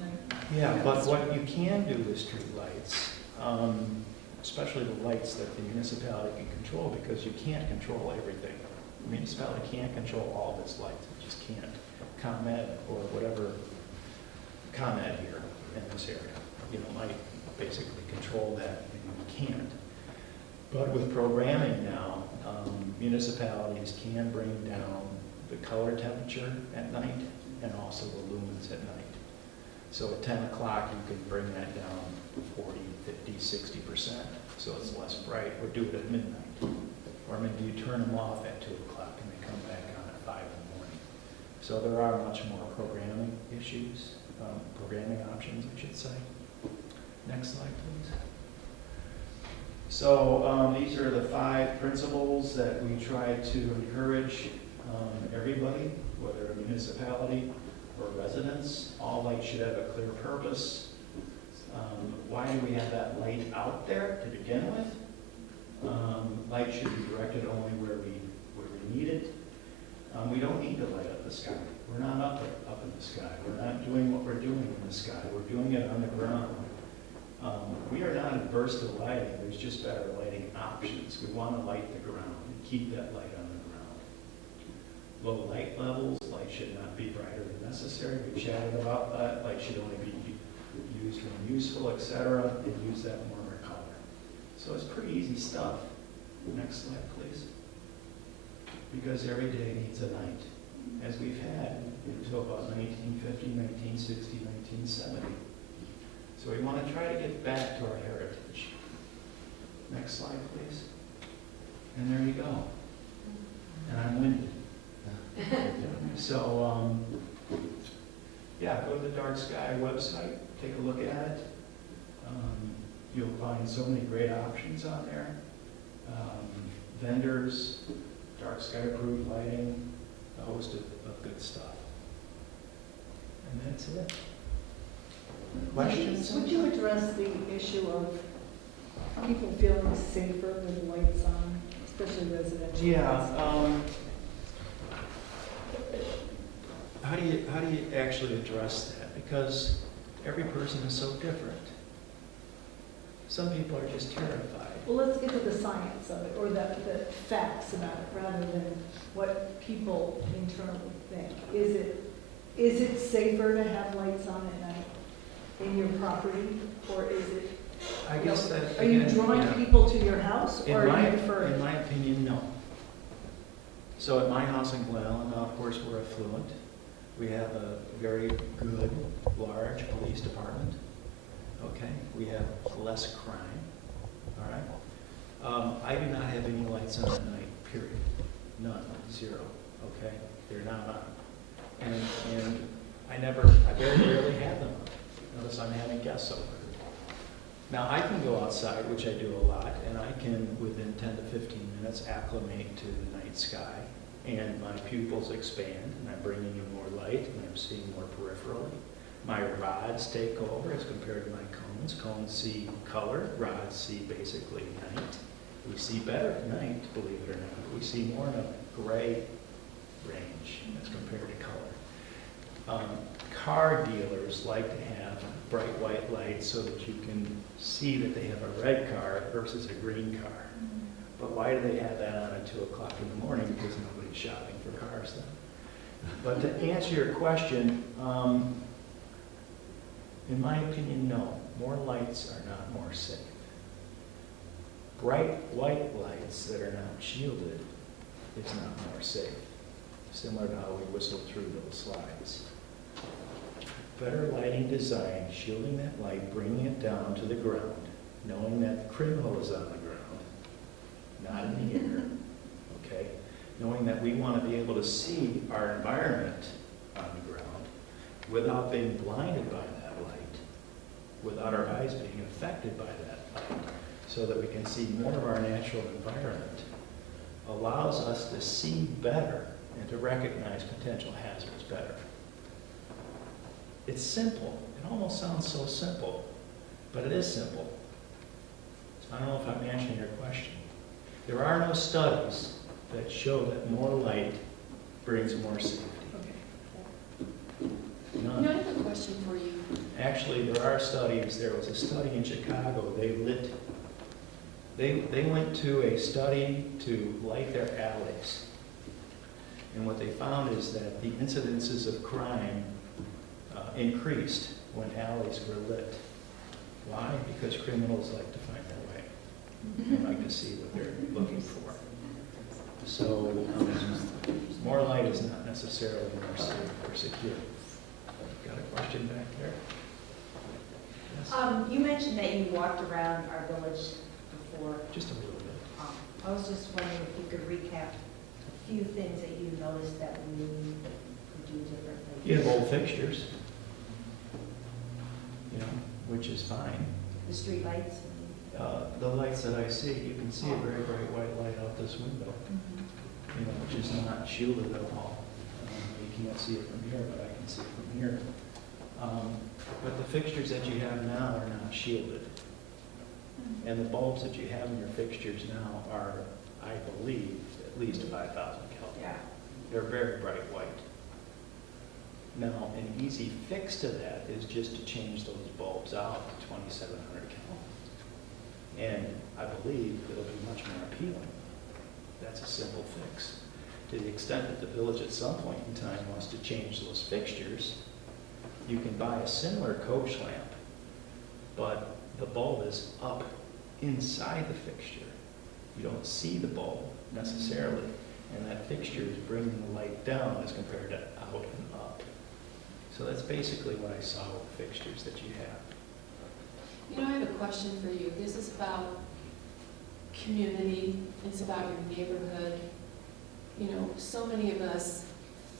night. Yeah, but what you can do with street lights, especially the lights that the municipality can control, because you can't control everything. The municipality can't control all of its lights, it just can't. ComEd or whatever, ComEd here in this area, might basically control that, and you can't. But with programming now, municipalities can bring down the color temperature at night and also the lumens at night. So at 10 o'clock, you can bring that down 40, 50, 60%, so it's less bright, or do it at midnight. Or maybe you turn them off at 2 o'clock and they come back on at 5 in the morning. So there are much more programming issues, programming options, I should say. Next slide, please. So these are the 5 principles that we try to encourage everybody, whether a municipality or residents. All lights should have a clear purpose. Why do we have that light out there to begin with? Light should be directed only where we need it. We don't need to light up the sky. We're not up in the sky. We're not doing what we're doing in the sky. We're doing it on the ground. We are not adverse to lighting. There's just better lighting options. We want to light the ground and keep that light on the ground. Low light levels, light should not be brighter than necessary. We've chatted about that. Light should only be used when useful, etc., and use that warmer color. So it's pretty easy stuff. Next slide, please. Because every day needs a night, as we've had until about 1950, 1960, 1970. So So we want to try to get back to our heritage. Next slide, please. And there you go. And I'm winded. So, yeah, go to the Dark Sky website, take a look at it. You'll find so many great options on there. Vendors, Dark Sky approved lighting, a host of good stuff. And that's it. Questions? Would you address the issue of people feeling safer with lights on, especially residential? Yeah, lights? how do you actually address that? Because every person is so different. Some people are just terrified. Well, let's get to the science of it, or the facts about it, rather than what people internally think. Is it safer to have lights on at night in your property, or is it? I guess that, Are you again, drawing yeah. people to your house, In or are my, you deferring? in my opinion, no. So at my house in Glen Ellen, of course, we're affluent. We have a very good, large police department. Okay, we have less crime. All right. I do not have any lights on at night. Period. None. Zero. Okay, they're not on. And I very rarely have them on. Notice I'm having guests over. Now, I can go outside, which I do a lot, and I can, within 10 to 15 minutes, acclimate to the night sky, and my pupils expand, and I'm bringing in more light, and I'm seeing more peripherally. My rods take over as compared to my cones. Cones see color, rods see basically night. We see better at night, believe it or not. We see more in a gray range as compared to color. Car dealers like to have bright white lights so that you can see that they have a red car versus a green car. But why do they have that on at 2 o'clock in the morning? Because nobody's shopping for cars then. But to answer your question, in my opinion, no. More lights are not more safe. Bright white lights that are not shielded is not more safe. Similar to how we whistled through those slides. Better lighting design, shielding that light, bringing it down to the ground, knowing that the criminal is on the ground, not in the air, okay? Knowing that we want to be able to see our environment on the ground without being blinded by that light, without our eyes being affected by that light, so that we can see more of our natural environment, allows us to see better and to recognize potential hazards better. It's simple. It almost sounds so simple, but it is simple. I don't know if I'm answering your question. There are no studies that show that more light brings more safety. None. No, I have a question for you. Actually, there are studies. There was a study in Chicago. They went to a study to light their alleys. And what they found is that the incidences of crime increased when alleys were lit. Why? Because criminals like to find their way. They like to see what they're looking for. So more light is not necessarily more safe or secure. Got a question back there? Yes? You mentioned that you walked around our village before. Just a little bit. I was just wondering if you could recap a few things that you noticed that we could do differently. You have old fixtures, you know, which is fine. The street lights. The lights that I see, you can see a very bright white light out this window, you know, which is not shielded at all. You can't see it from here, but I can see it from here. But the fixtures that you have now are not shielded. And the bulbs that you have in your fixtures now are, I believe, at least 5,000 Kelvin. Yeah. They're very bright white. Now, an easy fix to that is just to change those bulbs out to 2,700 Kelvin. And I believe it'll be much more appealing. That's a simple fix. To the extent that the village at some point in time wants to change those fixtures, you can buy a similar coach lamp, but the bulb is up inside the fixture. You don't see the bulb necessarily, and that fixture is bringing the light down as compared to out and up. So that's basically what I saw with the fixtures that you have. You know, I have a question for you. This is about community, it's about your neighborhood. You know, so many of us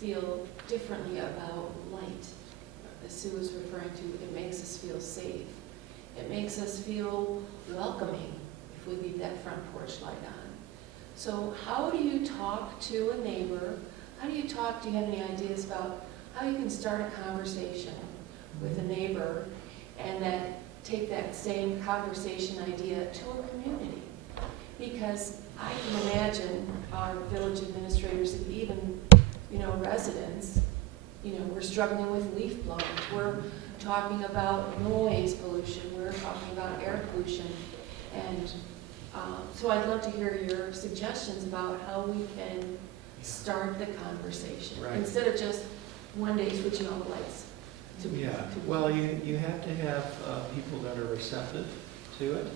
feel differently about light. As Sue was referring to, it makes us feel safe. It makes us feel welcoming if we leave that front porch light on. So how do you talk to a neighbor? How do you talk, do you have any ideas about how you can start a conversation with a neighbor and then take that same conversation idea to a community? Because I can imagine our village administrators and even, you know, residents, you know, we're struggling with leaf blowers. We're talking about noise pollution. We're talking about air pollution. And so I'd love to hear your suggestions about how we can start the conversation. Right. Instead of just one day switching all the lights. Yeah, well, you have to have people that are receptive to it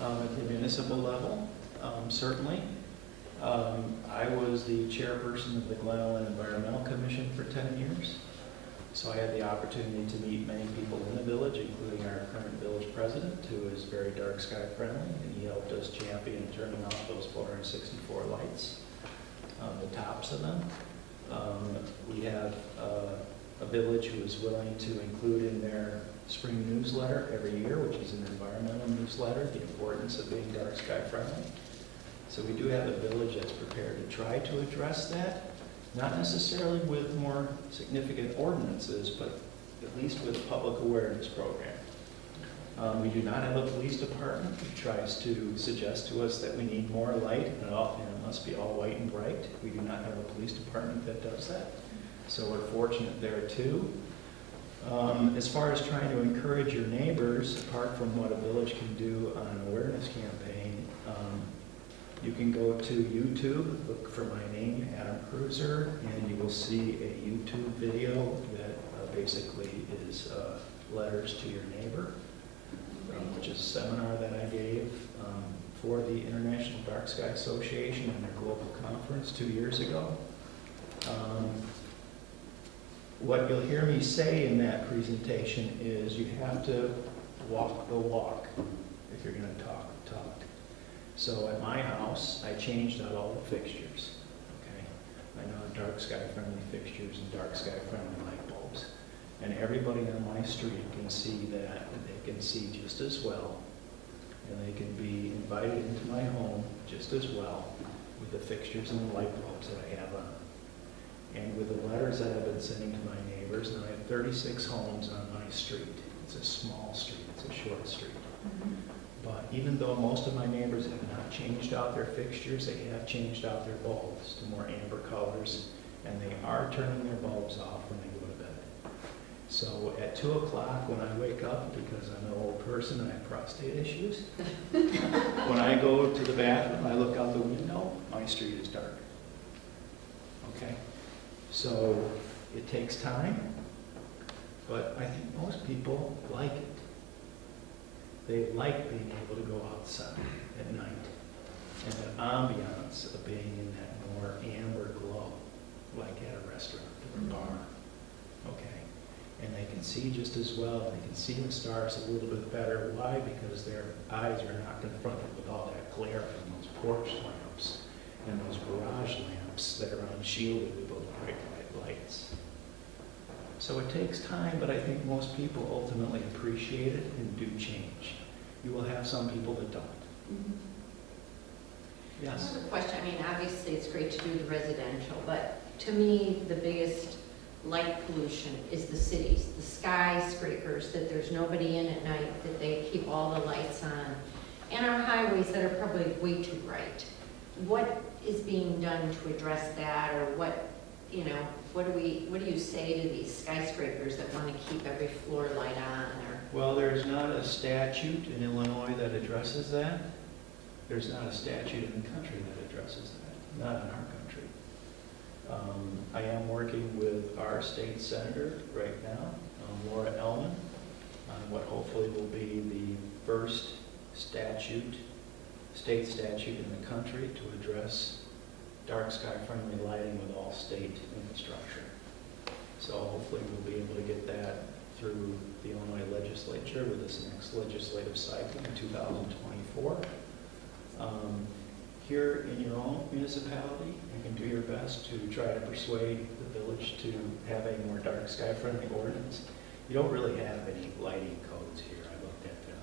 at the municipal level, certainly. I was the chairperson of the Glen Ellen Environmental Commission for 10 years. So I had the opportunity to meet many people in the village, including our current village president, who is very dark sky friendly, and he helped us champion turning off those 464 lights, the tops of them. We have a village who is willing to include in their spring newsletter every year, which is an environmental newsletter, the importance of being dark sky friendly. So we do have a village that's prepared to try to address that, not necessarily with more significant ordinances, but at least with a public awareness program. We do not have a police department who tries to suggest to us that we need more light and it must be all white and bright. We do not have a police department that does that. So we're fortunate there too. As far as trying to encourage your neighbors, apart from what a village can do on an awareness campaign, you can go to YouTube, look for my name, Adam Cruiser, and you will see a YouTube video that basically is letters to your neighbor, which is a seminar that I gave for the International Dark Sky Association in their global conference 2 years ago. What you'll hear me say in that presentation is you have to walk the walk if you're going to talk. So at my house, I changed out all the fixtures. Okay, I now have dark sky friendly fixtures and dark sky friendly light bulbs, and everybody on my street can see that, and they can see just as well, and they can be invited into my home just as well with the fixtures and the light bulbs that I have on. And with the letters that I've been sending to my neighbors, and I have 36 homes on my street. It's a small street, it's a short street. But even though most of my neighbors have not changed out their fixtures, they have changed out their bulbs to more amber colors, and they are turning their bulbs off when they go to bed. So at 2 o'clock when I wake up, because I'm an old person and I have prostate issues, when I go to the bathroom, I look out the window, my street is dark. Okay? So it takes time, but I think most people like it. They like being able to go outside at night and the ambiance of being in that more amber glow, like at a restaurant or a bar. Okay? And they can see just as well. They can see the stars a little bit better. Why? Because their eyes are not confronted with all that glare from those porch lamps and those garage lamps that are unshielded with those bright white lights. So it takes time, but I think most people ultimately appreciate it and do change. You will have some people that don't. Yes? I have a question. I mean, obviously it's great to do the residential, but to me, the biggest light pollution is the cities, the skyscrapers, that there's nobody in at night, that they keep all the lights on, and our highways that are probably way too bright. What is being done to address that, or what, you know, what do you say to these skyscrapers that want to keep every floor light on? Or Well, there's not a statute in Illinois that addresses that. There's not a statute in the country that addresses that, not in our country. I am working with our state senator right now, Laura Ellman, on what hopefully will be the first state statute in the country to address dark sky friendly lighting with all state infrastructure. So hopefully we'll be able to get that through the Illinois legislature with this next legislative cycle in 2024. Here in your own municipality, you can do your best to try to persuade the village to have a more dark sky friendly ordinance. You don't really have any lighting codes here. I looked at them.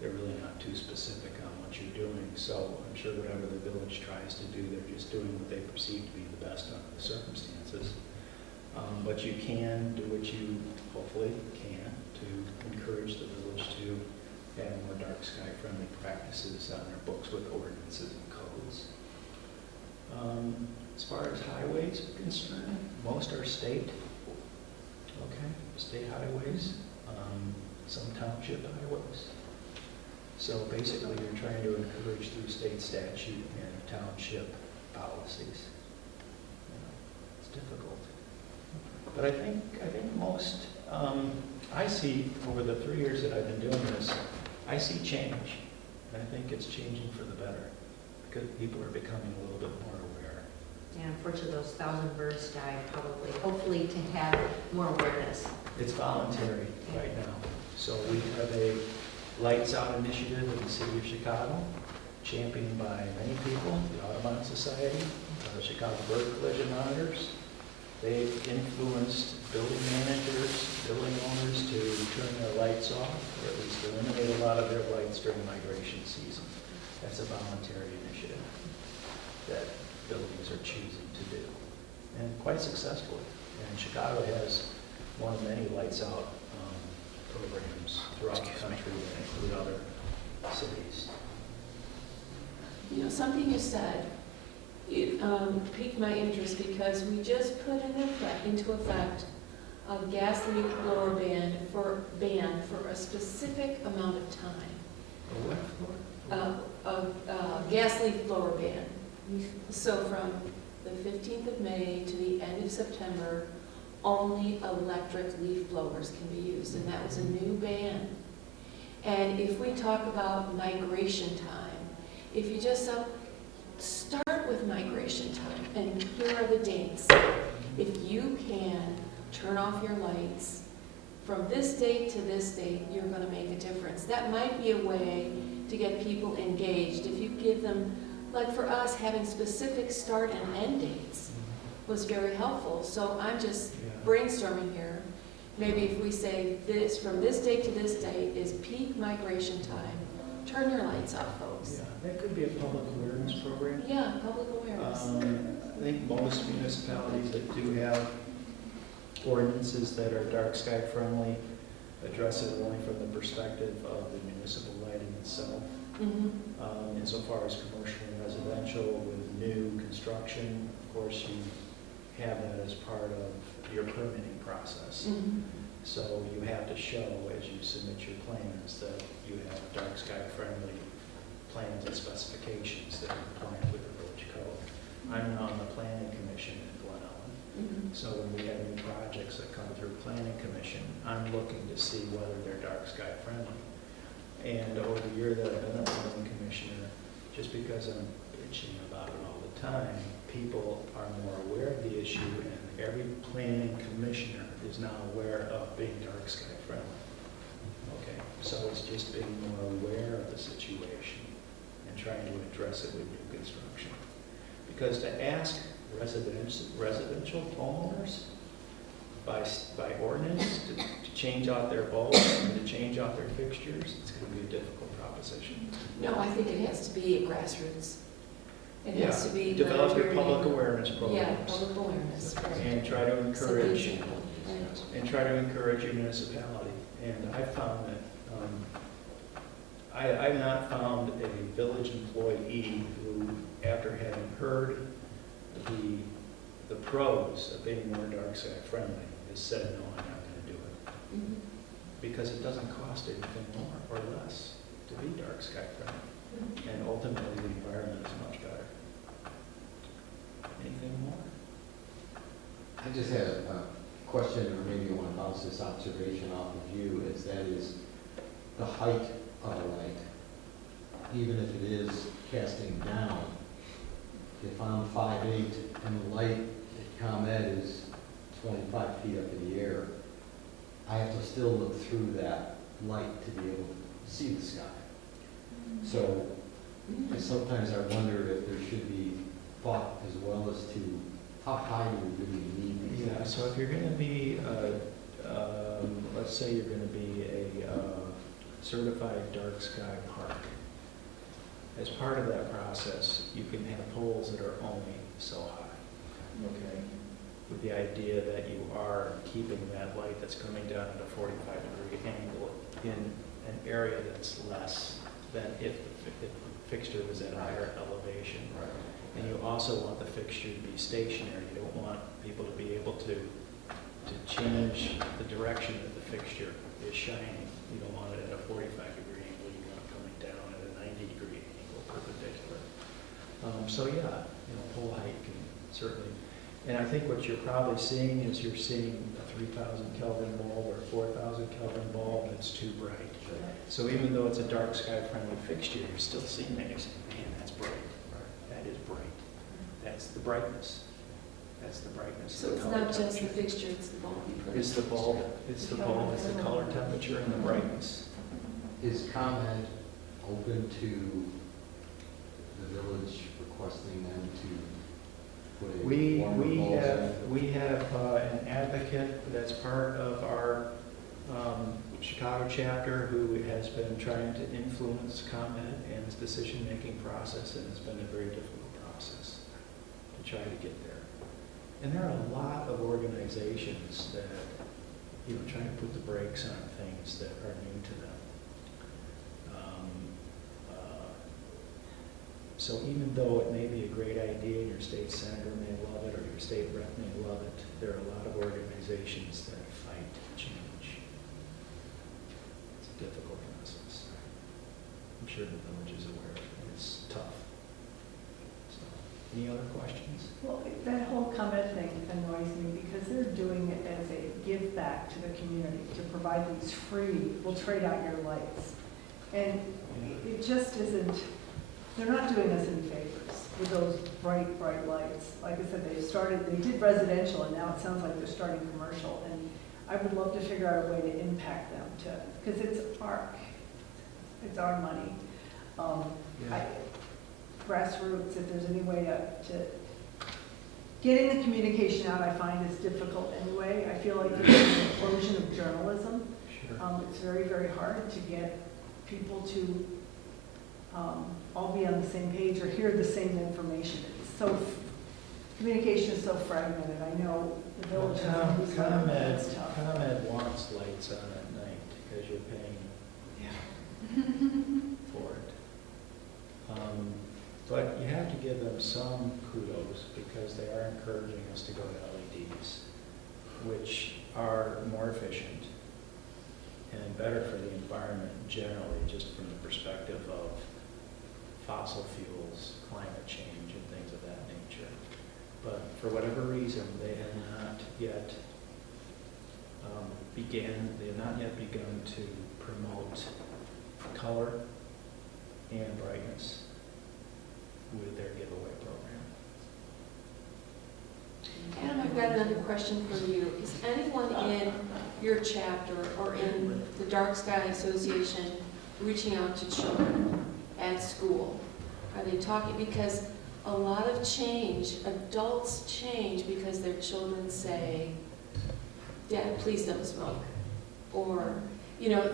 They're really not too specific on what you're doing. So I'm sure whatever the village tries to do, they're just doing what they perceive to be the best under the circumstances. But you can do what you hopefully can to encourage the village to have more dark sky friendly practices on their books with ordinances and codes. As far as highways are concerned, most are state, okay, state highways, some township highways. So basically you're trying to encourage through state statute and township policies. It's difficult. But I think most, I see over the 3 years that I've been doing this, I see change. And I think it's changing for the better because people are becoming a little bit more aware. Yeah, unfortunately, those 1,000 birds died probably, hopefully to have more awareness. It's voluntary right now. So we have a Lights Out initiative in the city of Chicago, championed by many people, the Audubon Society, the Chicago Bird Collision Monitors. They've influenced building managers, building owners to turn their lights off, or at least eliminate a lot of their lights during migration season. That's a voluntary initiative that buildings are choosing to do, and quite successfully. And Chicago has one of many Lights Out programs throughout the country that include other cities. You know, something you said, it piqued my interest because we just put into effect a gas leak blower ban for a specific amount of time. A what? A gas leak blower ban. So from the 15th of May to the end of September, only electric leaf blowers can be used, and that was a new ban. And if we talk about migration time, if you just start with migration time, and here are the dates. If you can turn off your lights from this date to this date, you're going to make a difference. That might be a way to get people engaged. If you give them, like for us, having specific start and end dates was very helpful. So I'm just brainstorming here. Maybe if we say this, from this date to this date is peak migration time, turn your lights off, folks. Yeah, that could be a public awareness program. Yeah, public awareness. I think most municipalities that do have ordinances that are dark sky friendly address it only from the perspective of the municipal lighting itself. Insofar as commercial and residential with new construction, of course you have that as part of your permitting process. So you have to show as you submit your plans that you have dark sky friendly plans and specifications that are compliant with the village code. I'm now on the planning commission in Glen Ellen. So when we have new projects that come through planning commission, I'm looking to see whether they're dark sky friendly. And over the year that I've been a planning commissioner, just because I'm bitching about it all the time, people are more aware of the issue, and every planning commissioner is now aware of being dark sky friendly. Okay, so it's just being more aware of the situation and trying to address it with new construction. Because to ask residential homeowners by ordinance to change out their bulbs and to change out their fixtures, it's going to be a difficult proposition. No, I think it has to be a grassroots. It has to be. Develop your public awareness programs. Yeah, public awareness. Right. And try to Set the encourage, example, right. and try to encourage your municipality. And I found that, I've not found a village employee who, after having heard the pros of being more dark sky friendly, has said, no, I'm not going to do it. Because it doesn't cost anything more or less to be dark sky friendly. And ultimately, the environment is much better. Anything more? I just had a question, or maybe I want to bounce this observation off of you, is that is the height of a light, even if it is casting down. If I'm 5'8" and the light at ComEd is 25 feet up in the air, I have to still look through that light to be able to see the sky. So sometimes I wonder if there should be thought as well as to how high do we really need these Yeah, lights? so if you're gonna be, let's say you're gonna be a certified dark sky park, as part of that process, you can have poles that are only so high, okay? With the idea that you are keeping that light that's coming down at a 45-degree angle in an area that's less than if the fixture was at a higher elevation. Right. And you also want the fixture to be stationary. You don't want people to be able to change the direction that the fixture is shining. You don't want it at a 45-degree angle. You want it coming down at a 90-degree angle perpendicular. So yeah, pole height can certainly, and I think what you're probably seeing is you're seeing a 3,000 Kelvin bulb or a 4,000 Kelvin bulb that's too bright. So even though it's a dark sky friendly fixture, you're still seeing that. You're saying, man, that's bright. That is bright. That's the brightness. That's the brightness. So the it's color not just the temperature. fixture, it's the bulb you put in. It's the bulb, it's the bulb, it's the color temperature and the brightness. Is ComEd open to the village requesting them to put a warmer bulbs in? We have an advocate that's part of our Chicago chapter who has been trying to influence ComEd and its decision-making process, and it's been a very difficult process to try to get there. And there are a lot of organizations that, try to put the brakes on things that are new to them. So even though it may be a great idea, and your state senator may love it, or your state rep may love it, there are a lot of organizations that fight change. It's a difficult process. I'm sure the village is aware of it, and it's tough. So, any other questions? Well, that whole ComEd thing annoys me because they're doing it as a give back to the community, to provide these free, we'll trade out your lights. And it just isn't, they're not doing us any favors with those bright, bright lights. Like I said, they did residential, and now it sounds like they're starting commercial. And I would love to figure out a way to impact them because it's our money. Grassroots, if there's any way to getting the communication out, I find is difficult anyway. I feel like there's an implosion of journalism. Sure. It's very, very hard to get people to all be on the same page or hear the same information. Communication is so fragmented. I know the village has ComEd wants lights on at night because you're paying for it. But you have to give them some kudos because they are encouraging us to go to LEDs, which are more efficient and better for the environment generally, just from the perspective of fossil fuels, climate change, and things of that nature. But for whatever reason, they have not yet begun to promote color and brightness with their giveaway program. Adam, I've got another question for you. Is anyone in your chapter or in the Dark Sky Association reaching out to children at school? Are they talking, because a lot of change, adults change because their children say, Dad, please don't smoke. Or,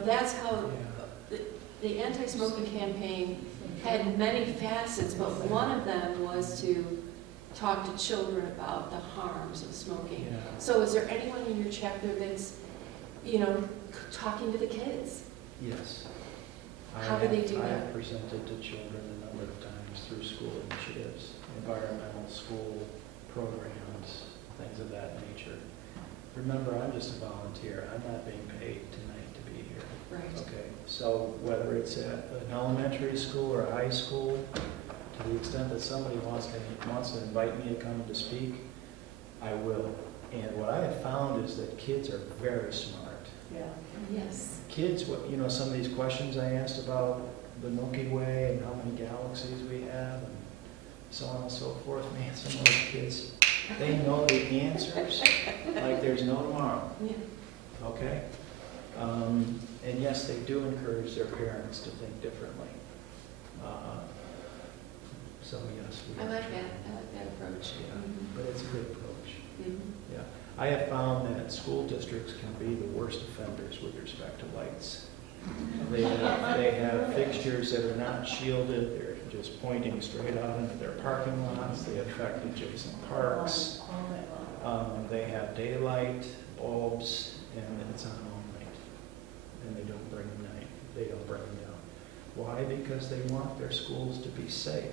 that's how the anti-smoking campaign had many facets, but one of them was to talk to children about the harms of smoking. Yeah. So is there anyone in your chapter that's, talking to the kids? Yes. How do they do I that? have presented to children a number of times through school initiatives, environmental school programs, things of that nature. Remember, I'm just a volunteer. I'm not being paid tonight to be here. Right. Okay, so whether it's at an elementary school or a high school, to the extent that somebody wants to invite me to come to speak, I will. And what I have found is that kids are very smart. Yeah. Yes. Kids, some of these questions I asked about the Milky Way and how many galaxies we have and so on and so forth, man, some of those kids, they know the answers like there's no tomorrow, Yeah. okay? And yes, they do encourage their parents to think differently. So yes. I like that approach. Yeah, but it's a good approach. Mhm. Yeah. I have found that school districts can be the worst offenders with respect to lights. They have fixtures that are not shielded, they're just pointing straight out into their parking lots, they affect adjacent parks. They have daylight bulbs, and it's on all night. And they don't bring them down. They don't bring them down. Why? Because they want their schools to be safe.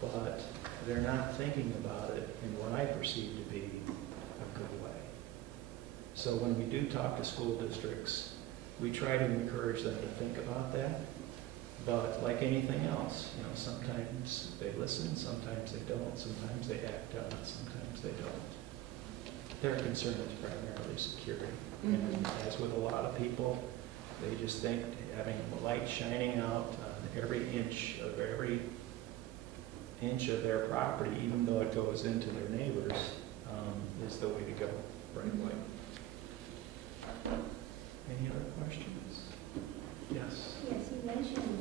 But they're not thinking about it in what I perceive to be a good way. So when we do talk to school districts, we try to encourage them to think about that. But like anything else, sometimes they listen, sometimes they don't, sometimes they act on it, sometimes they don't. Their concern is primarily security. And as with a lot of people, they just think having a light shining out on every inch of their property, even though it goes into their neighbors, is the way to go, bright light. Any other questions? Yes. Yes, you mentioned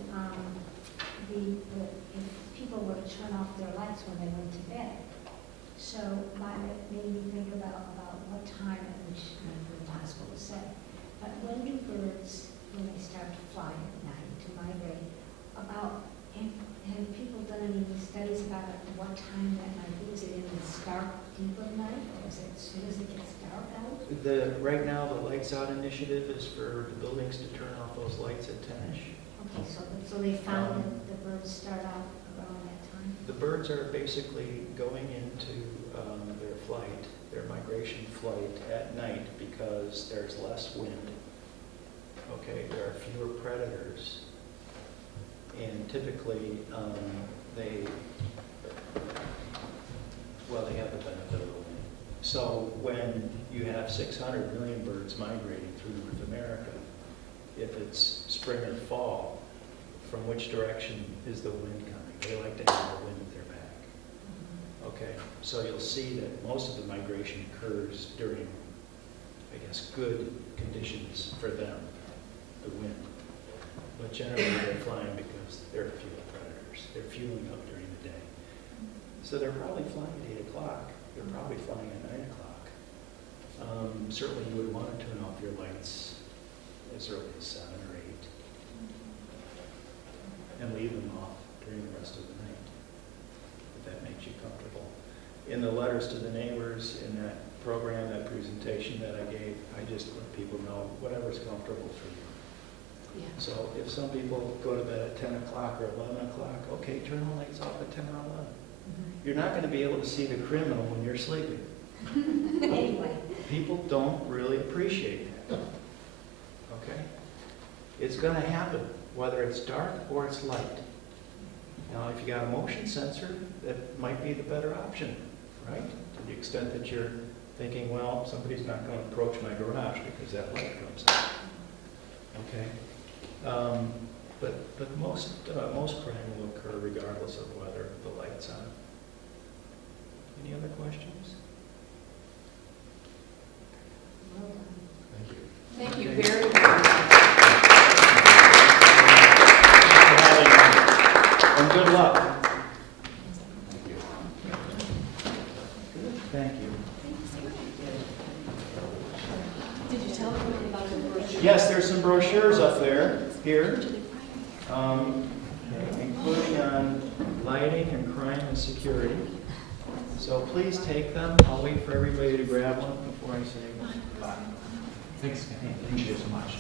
if people were to turn off their lights when they went to bed. So it made me think about what time at which it's impossible to say. But when do birds, when they start to fly at night, to migrate, have people done any studies about what time that might be? Is it in the dark, deep of night, or is it as soon as it gets dark out? Right now, the Lights Out initiative is for the buildings to turn off those lights at 10-ish. Okay, so they found that the birds start out around that time? The birds are basically going into their migration flight at night because there's less wind. Okay, there are fewer predators. And typically, they have the benefit of the wind. So when you have 600 million birds migrating through North America, if it's spring or fall, from which direction is the wind coming? They like to have the wind at their back. Okay, so you'll see that most of the migration occurs during, I guess, good conditions for them, the wind. But generally they're flying because there are fewer predators. They're fueling up during the day. So they're probably flying at 8 o'clock. They're probably flying at 9 o'clock. Certainly you would want to turn off your lights as early as 7 or 8 and leave them off during the rest of the night, if that makes you comfortable. In the letters to the neighbors, in that program, that presentation that I gave, I just let people know whatever's comfortable for you. Yeah. So if some people go to bed at 10 o'clock or 11 o'clock, okay, turn the lights off at 10 or 11. You're not going to be able to see the criminal when you're sleeping. Anyway. People don't really appreciate that. Okay? It's going to happen, whether it's dark or it's light. Now, if you got a motion sensor, that might be the better option, right? To the extent that you're thinking, well, somebody's not going to approach my garage because that light comes on. Okay? But most crime will occur regardless of whether the light's on. Any other questions? Well done. Thank you. Thank you Okay. very much. And good luck. Thank you. Thank you. Did you tell them about the brochure? Yes, there's some brochures up there, here, including on lighting and crime and security. So please take them. I'll wait for everybody to grab one before I say bye. Thanks, thank you so much.